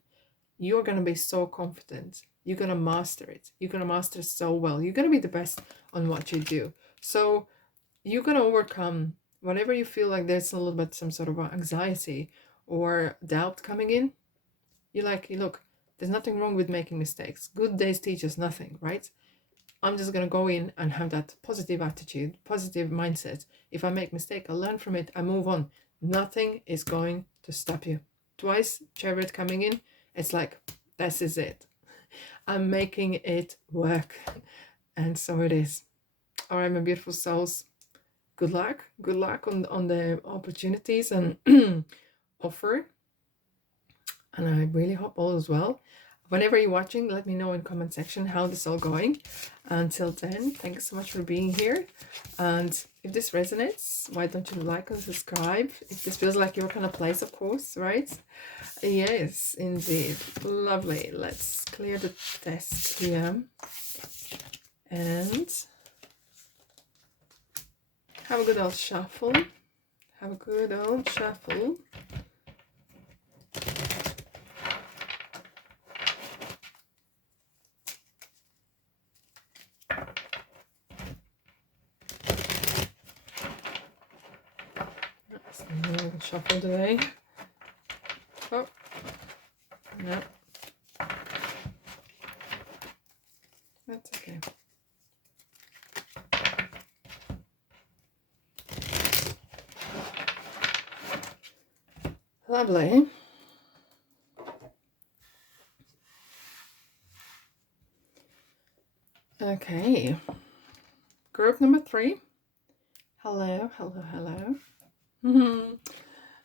you're gonna be so confident. You're gonna master it. You're gonna master so well. You're gonna be the best on what you do. So you're going to overcome whenever you feel like there's a little bit some sort of anxiety or doubt coming in. You're like, look, there's nothing wrong with making mistakes. Good days teach us nothing, right? I'm just going to go in and have that positive attitude, positive mindset. If I make mistake, I learn from it, I move on. Nothing is going to stop you. Twice Chariot coming in, it's like, this is it. I'm making it work. And so it is. All right, my beautiful souls. Good luck on the opportunities and offer, and I really hope all is well. Whenever you're watching, let me know in comment section how this all going. Until then, thanks so much for being here, and if this resonates, why don't you like and subscribe if this feels like your kind of place, of course, right? Yes, indeed. Lovely. Let's clear the desk here and have a good old shuffle. Have a good old shuffle. Shuffle today. Oh, no. That's okay. Lovely. Okay. Group number 3. Hello, hello, hello.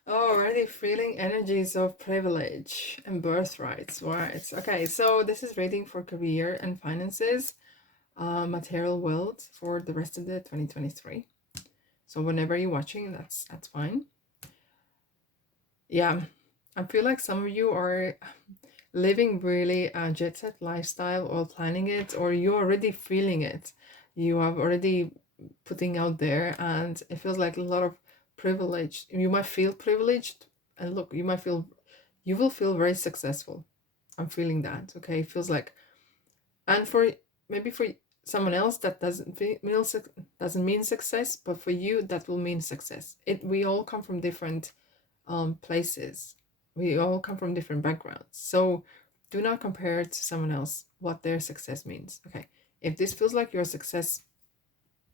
Already feeling energies of privilege and birthrights. Right. Okay, so this is reading for career and finances, material wealth for the rest of the 2023. So whenever you're watching, that's fine. Yeah, I feel like some of you are living really a jet set lifestyle or planning it, or you're already feeling it. You have already putting out there, and it feels like a lot of privilege. You might feel privileged, and look, you will feel very successful. I'm feeling that. Okay, it feels like, and for maybe for someone else that doesn't mean success, but for you that will mean success. We all come from different places. We all come from different backgrounds. So do not compare it to someone else what their success means. Okay, if this feels like your success,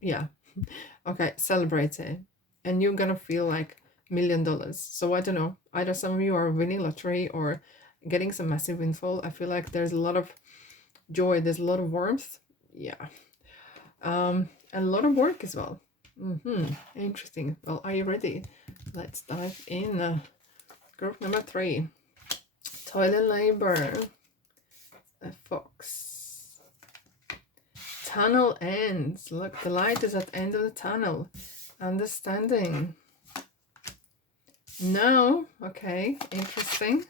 yeah, okay, celebrate it, and you're gonna feel like $1,000,000. So I don't know, either some of you are winning lottery or getting some massive windfall. I feel like there's a lot of joy, there's a lot of warmth, yeah, and a lot of work as well. Interesting. Well, are you ready? Let's dive in. Group number 3, toilet labor, a fox, tunnel ends. Look, the light is at the end of the tunnel. Understanding. No, okay, interesting.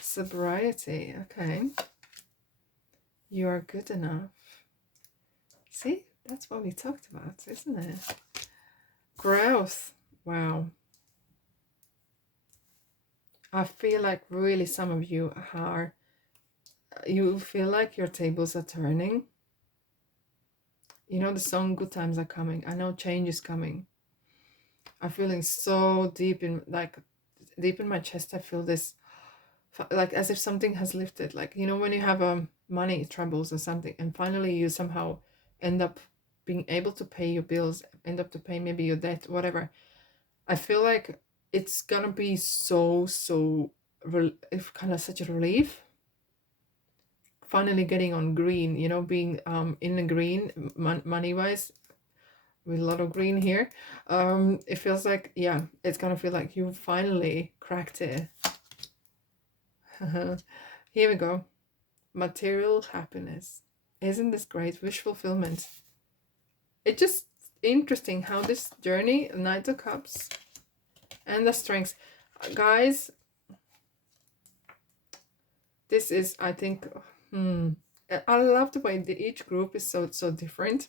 Sobriety, okay. You are good enough. See, that's what we talked about, isn't it? Growth, wow. I feel like really some of you you feel like your tables are turning. You know the song Good Times Are Coming. I know change is coming. I'm feeling so deep in my chest. I feel this like as if something has lifted. Like, you know, when you have money troubles or something, and finally you somehow end up being able to pay your bills, end up to pay maybe your debt, whatever. I feel like it's gonna be so if kind of such a relief. Finally getting on green, you know, being in the green, money wise, with a lot of green here. It feels like, yeah, it's gonna feel like you finally cracked it. Here we go. Material happiness. Isn't this great? Wish fulfillment. It's just interesting how this journey, Knight of Cups and the Strengths, guys, this is, I think, I love the way that each group is so different,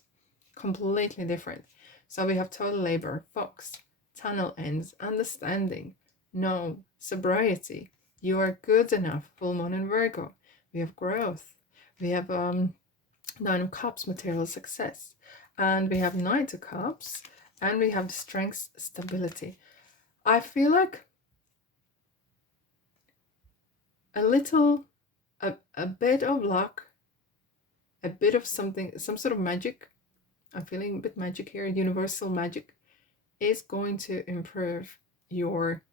completely different. So we have total labor, Fox, tunnel ends, understanding, no, sobriety, you are good enough, full moon in Virgo. We have growth. We have Nine of Cups, material success, and we have Knight of Cups, and we have strength, stability. I feel like a little, a bit of luck, a bit of something, some sort of magic. I'm feeling a bit magic here. Universal magic is going to improve your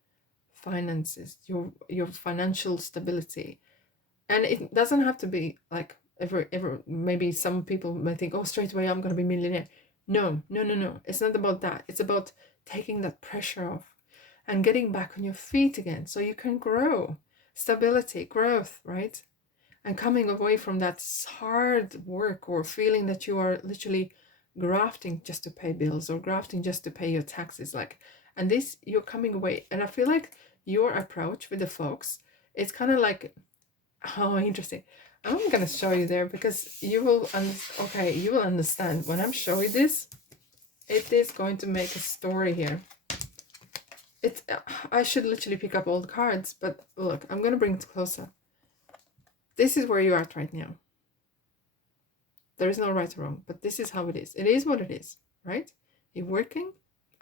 finances, your financial stability. And it doesn't have to be like ever maybe some people might think, oh, straight away I'm gonna be millionaire. No. It's not about that. It's about taking that pressure off and getting back on your feet again so you can grow. Stability, growth, right? And coming away from that hard work or feeling that you are literally grafting just to pay bills or grafting just to pay your taxes, like, and this, you're coming away. And I feel like your approach with the folks, it's kind of like, oh, interesting. I'm gonna show you there because you will you will understand when I'm showing this. It is going to make a story here. It's I should literally pick up all the cards, but look, I'm gonna bring it closer. This is where you're at right now. There is no right or wrong, but this is how it is. It is what it is, right? You're working,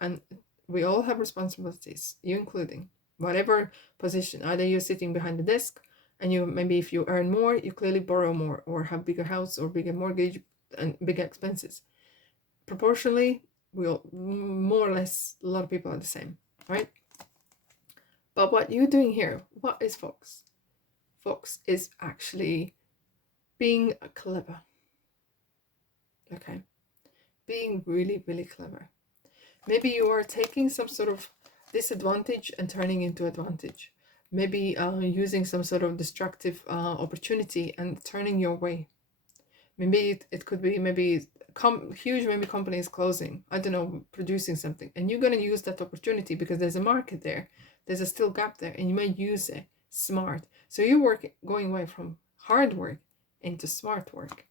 and we all have responsibilities, you including, whatever position. Either you're sitting behind the desk, and you maybe if you earn more, you clearly borrow more, or have bigger house or bigger mortgage and bigger expenses. Proportionally, we all more or less, a lot of people are the same, right? But what you're doing here, what is Fox? Fox is actually being clever. Okay, being really, really clever. Maybe you are taking some sort of disadvantage and turning into advantage. Maybe using some sort of destructive opportunity and turning your way. Maybe it could be maybe huge maybe company is closing, I don't know, producing something, and you're going to use that opportunity because there's a market there, there's a still gap there, and you might use it smart. So you're going away from hard work into smart work.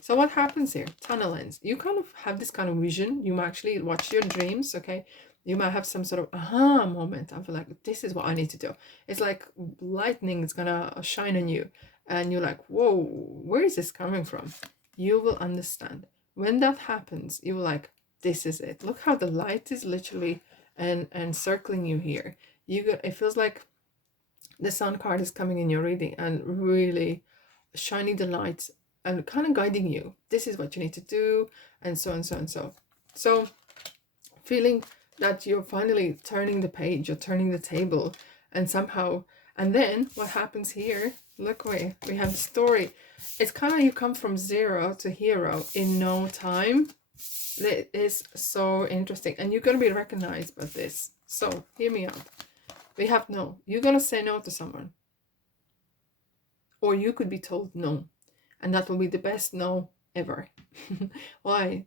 So what happens here? Tunnel ends. You kind of have this kind of vision. You might actually watch your dreams, okay? You might have some sort of aha moment. I feel like this is what I need to do. It's like lightning is gonna shine on you. And you're like, whoa, where is this coming from? You will understand. When that happens, you will like, this is it. Look how the light is literally and circling you here. It feels like the sun card is coming in your reading and really shining the light and kind of guiding you. This is what you need to do, and so and so and so. So feeling that you're finally turning the page, you're turning the table, and somehow, and then what happens here, look, we have the story. It's kind of, you come from zero to hero in no time. It is so interesting, and you're going to be recognized by this. So hear me out. We have no. You're going to say no to someone, or you could be told no, and that will be the best no ever. Why?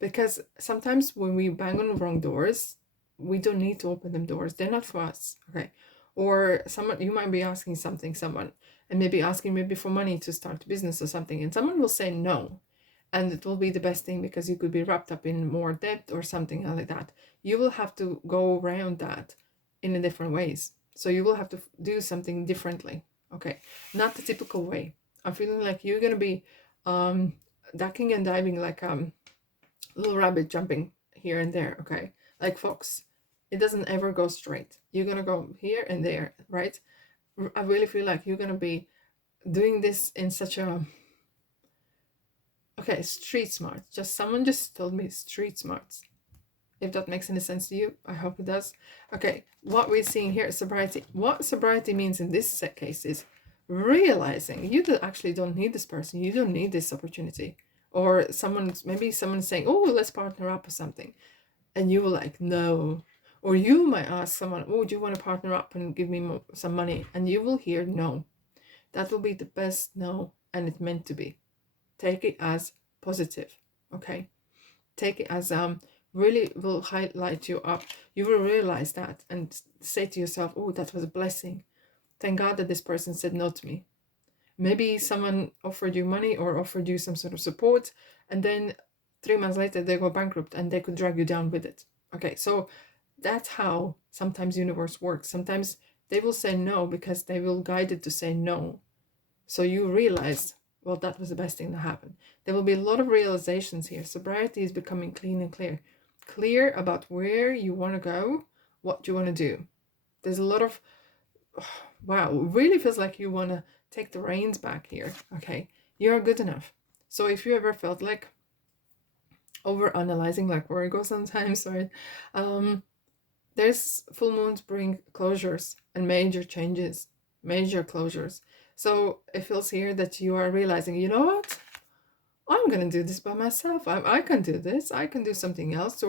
Because sometimes when we bang on the wrong doors, we don't need to open them doors. They're not for us, okay? Or someone, you might be asking someone, and maybe asking maybe for money to start a business or something, and someone will say no, and it will be the best thing because you could be wrapped up in more debt or something like that. You will have to go around that in a different ways. So you will have to do something differently, okay? Not the typical way. I'm feeling like you're gonna be ducking and diving like little rabbit jumping here and there, okay? Like Fox. It doesn't ever go straight. You're gonna go here and there, right? I really feel like you're gonna be doing this in such a, okay, street smart. Someone just told me street smarts. if that makes any sense to you. I hope it does. Okay, what we're seeing here is sobriety. What sobriety means in this case is realizing you actually don't need this person, you don't need this opportunity. Or maybe someone's saying, oh, let's partner up or something. And you will like, no. Or you might ask someone, oh, do you want to partner up and give me some money? And you will hear no. That will be the best no, and it's meant to be. Take it as positive, okay? Take it as really will highlight you up. You will realize that and say to yourself, oh, that was a blessing. Thank God that this person said no to me. Maybe someone offered you money or offered you some sort of support, and then 3 months later they go bankrupt and they could drag you down with it. Okay, so that's how sometimes universe works. Sometimes they will say no because they will guide it to say no. So you realize, well, that was the best thing that happened. There will be a lot of realizations here. Sobriety is becoming clean and clear. Clear about where you want to go, what you want to do. There's a lot of, wow, it really feels like you want to take the reins back here. Okay, you are good enough. So if you ever felt like over analyzing like Virgo sometimes, right? There's full moons bring closures and major changes, major closures. So it feels here that you are realizing, you know what? I'm going to do this by myself. I can do this. I can do something else.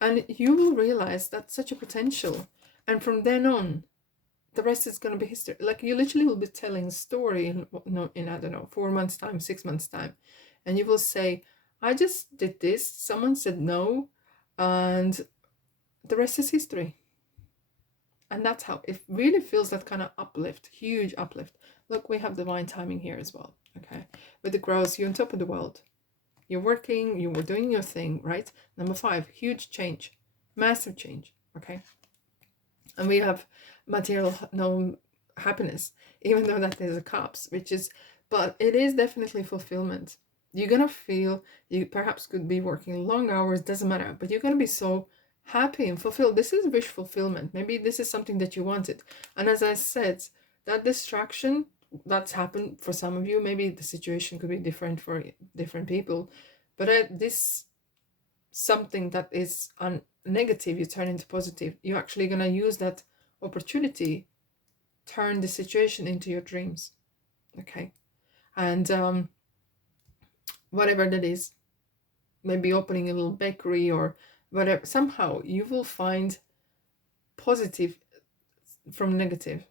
And you will realize that's such a potential. And from then on, the rest is going to be history. Like you literally will be telling a story in I don't know, 4 months time, 6 months time. And you will say, I just did this. Someone said no. And the rest is history. And that's how it really feels, that kind of uplift, huge uplift. Look, we have divine timing here as well. Okay. With the growth, you're on top of the world. You're working, you were doing your thing, right? Number 5, huge change, massive change. Okay. And we have material no happiness, even though that is a cups, but it is definitely fulfillment. You're gonna feel, you perhaps could be working long hours, doesn't matter, but you're gonna be so happy and fulfilled. This is wish fulfillment. Maybe this is something that you wanted. And as I said, that distraction that's happened for some of you, maybe the situation could be different for different people, but this something that is negative, you turn into positive. You're actually going to use that opportunity, turn the situation into your dreams. Okay. And whatever that is, maybe opening a little bakery or whatever, somehow you will find positive from negative.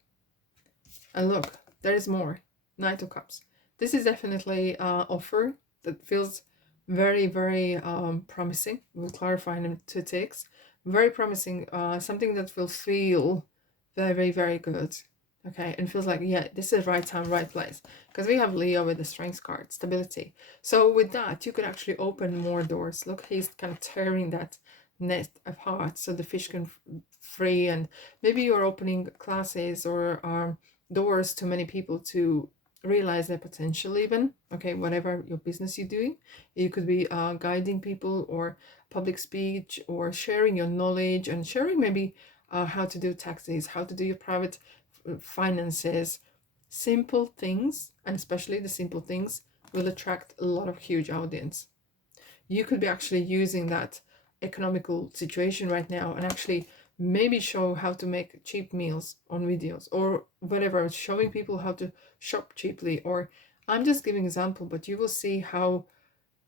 And look, there is more. Knight of Cups. This is definitely an offer that feels very, very promising. We'll clarify in 2 ticks. Very promising. Something that will feel very, very good. Okay, and feels like, yeah, this is right time, right place. Because we have Leo with the Strength card, stability. So with that, you could actually open more doors. Look, he's kind of tearing that net apart so the fish can free. And maybe you're opening classes or doors to many people to realize their potential even. Okay, whatever your business you're doing. You could be guiding people or public speech or sharing your knowledge and sharing maybe how to do taxes, how to do your private finances. Simple things, and especially the simple things, will attract a lot of huge audience. You could be actually using that economical situation right now and actually maybe show how to make cheap meals on videos or whatever, showing people how to shop cheaply. Or I'm just giving example, but you will see how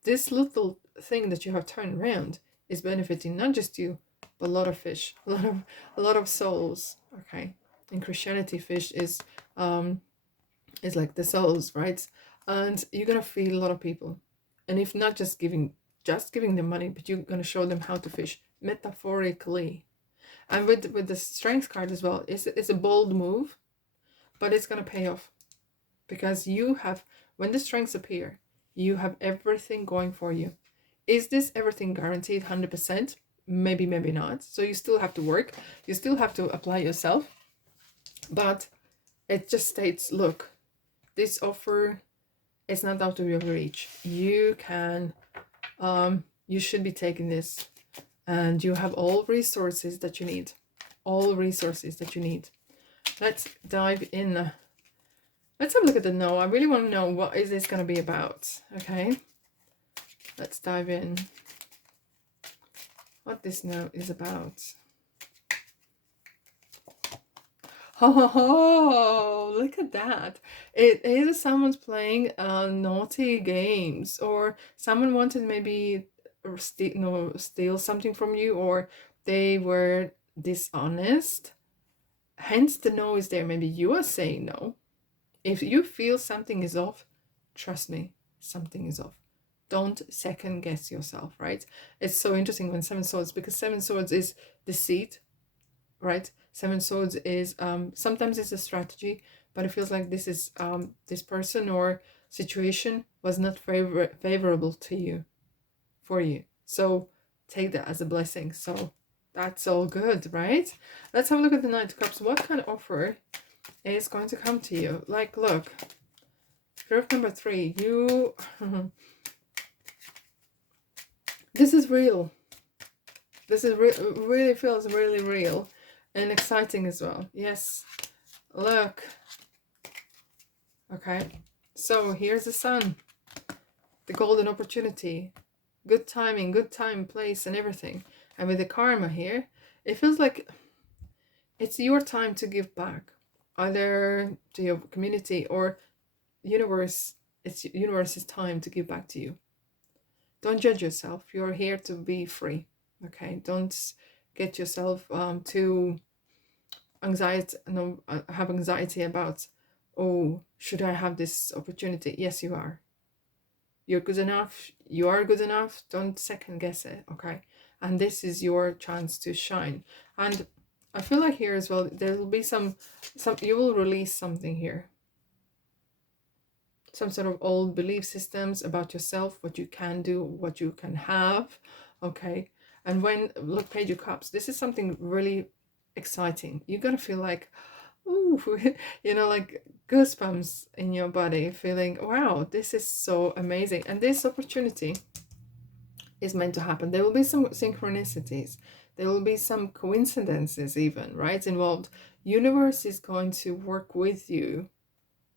this little thing that you have turned around is benefiting not just you, but a lot of fish, a lot of souls. Okay. In Christianity, fish is like the souls, right? And you're gonna feed a lot of people. And if not just giving them money, but you're gonna show them how to fish metaphorically. And with the Strength card as well, it's a bold move, but it's gonna pay off. Because you have, when the strengths appear, you have everything going for you. Is this everything guaranteed 100%? Maybe, maybe not. So you still have to work. You still have to apply yourself. But it just states, look, this offer is not out of your reach. You can, you should be taking this. And you have all resources that you need. All resources that you need. Let's dive in. Let's have a look at the no. I really want to know, what is this going to be about? Okay. Let's dive in. what this now is about. Oh, look at that. It is someone's playing naughty games, or someone wanted maybe steal something from you, or they were dishonest. Hence the no is there. Maybe you are saying no. If you feel something is off, trust me, something is off. Don't second guess yourself, right? It's so interesting when Seven Swords, because Seven Swords is deceit, right? Seven Swords is sometimes it's a strategy, but it feels like this is this person or situation was not favorable to you, for you. So take that as a blessing. So that's all good, right? Let's have a look at the Knight of Cups. What kind of offer is going to come to you? Like, look, group number 3, you this is real. This is really feels really real and exciting as well. Yes, look. Okay, so here's the Sun, the golden opportunity, good timing, good time, place, and everything. And with the karma here, it feels like it's your time to give back, either to your community or universe. It's universe's time to give back to you. Don't judge yourself. You're here to be free. Okay, don't get yourself too anxiety. No, have anxiety about, oh, should I have this opportunity? Yes, you are. You're good enough. You are good enough. Don't second guess it. Okay, and this is your chance to shine. And I feel like here as well, there will be some you will release something here. Some sort of old belief systems about yourself, what you can do, what you can have. Okay, and when look, Page of Cups, this is something really exciting. You're gonna feel like, ooh, you know, like goosebumps in your body, feeling, wow, this is so amazing. And this opportunity is meant to happen. There will be some synchronicities, there will be some coincidences even, right, involved. Universe is going to work with you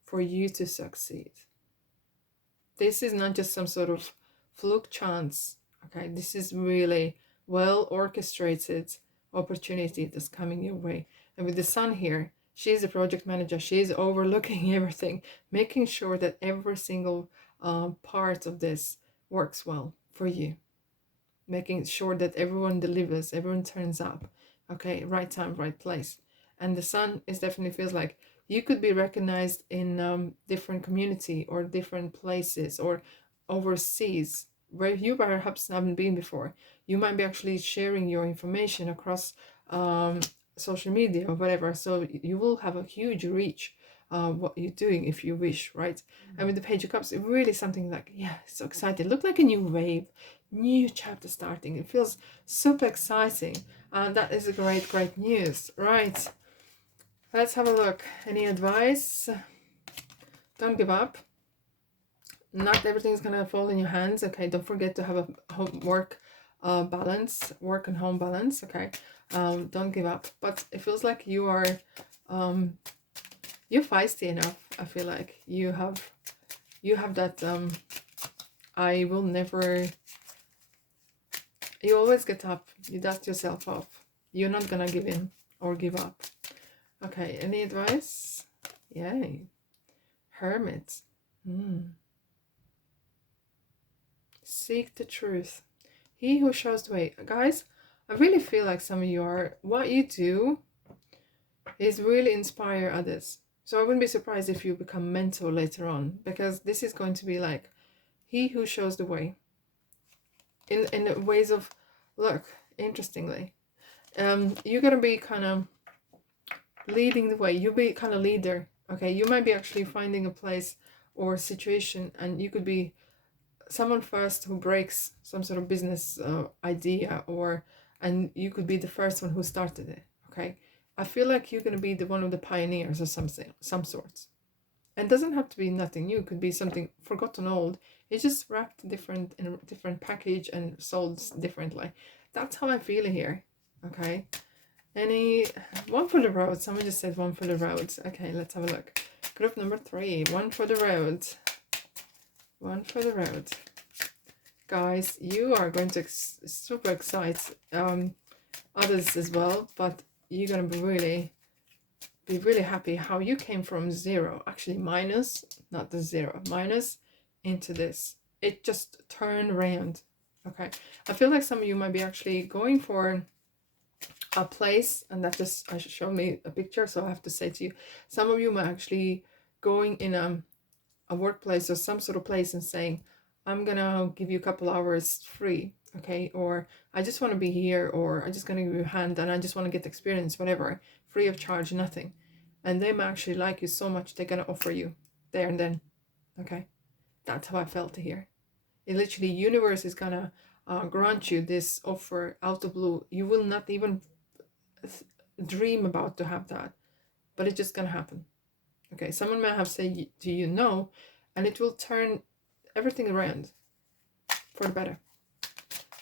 for you to succeed. This is not just some sort of fluke chance. Okay, this is really well orchestrated opportunity that's coming your way. And with the Sun here, she's a project manager. She's overlooking everything, making sure that every single part of this works well for you, making sure that everyone delivers, everyone turns up. Okay, right time, right place. And the Sun is definitely feels like you could be recognized in different community or different places or overseas where you perhaps haven't been before. You might be actually sharing your information across social media or whatever, so you will have a huge reach what you're doing if you wish, right? And with the Page of Cups, it really something like, yeah, so excited. Look like a new wave, new chapter starting. It feels super exciting, and that is a great news, right? Let's have a look. Any advice? Don't give up. Not everything's gonna fall in your hands. Okay, don't forget to have a work balance, work and home balance. Okay, don't give up. But it feels like you are you're feisty enough. I feel like you have that I will never, you always get up, you dust yourself off, you're not gonna give in or give up. Okay, any advice? Yay. Hermit. Seek the truth. He who shows the way. Guys, I really feel like some of you are, what you do is really inspire others. So I wouldn't be surprised if you become mentor later on, because this is going to be like he who shows the way. In ways of, look, interestingly, you're gonna be kind of leading the way. You'll be kind of leader. Okay, you might be actually finding a place or situation, and you could be someone first who breaks some sort of business idea, and you could be the first one who started it. Okay, I feel like you're going to be the one of the pioneers or something, some sorts. And it doesn't have to be nothing new. It could be something forgotten old. It's just wrapped different in a different package and sold differently. That's how I feel here. Okay, any one for the road. Someone just said one for the road. Okay, let's have a look. Group number 3, one for the road. One for the road. guys, you are going to super excite others as well, but you're going to be really happy how you came from zero, actually minus, not the zero, minus into this. It just turned around. Okay, I feel like some of you might be actually going for a place, and that just showed me a picture, so I have to say to you, some of you might actually going in a workplace or some sort of place and saying, I'm gonna give you a couple hours free, okay, or I just want to be here, or I'm just gonna give you a hand and I just want to get experience, whatever, free of charge, nothing. And they might actually like you so much they're gonna offer you there and then. Okay, that's how I felt here. It literally, universe is gonna grant you this offer out of blue. You will not even dream about to have that, but it's just gonna happen. Okay, someone may have said to you no, and it will turn everything around for the better.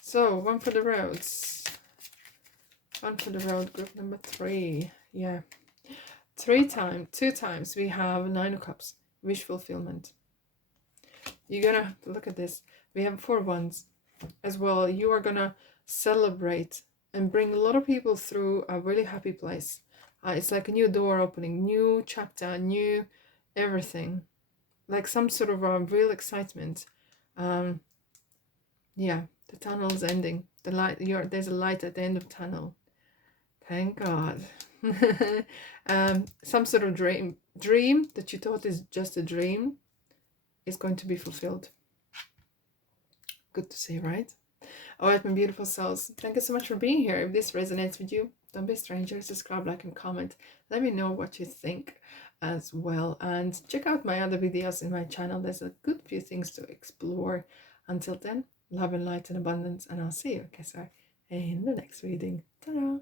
So one for the roads, group number 3. Yeah, 2 times we have 9 of Cups, wish fulfillment. You're gonna look at this. We have 4 wands as well. You are gonna celebrate and bring a lot of people through a really happy place. It's like a new door opening, new chapter, new everything, like some sort of a real excitement. Yeah, the tunnel's ending. The light, there's a light at the end of the tunnel. Thank God. Some sort of dream that you thought is just a dream is going to be fulfilled. Good to see, right? All right, my beautiful souls, thank you so much for being here. If this resonates with you, don't be a stranger. Subscribe, like, and comment. Let me know what you think as well. And check out my other videos in my channel. There's a good few things to explore. Until then, love and light and abundance. And I'll see you, in the next reading. Ta-da!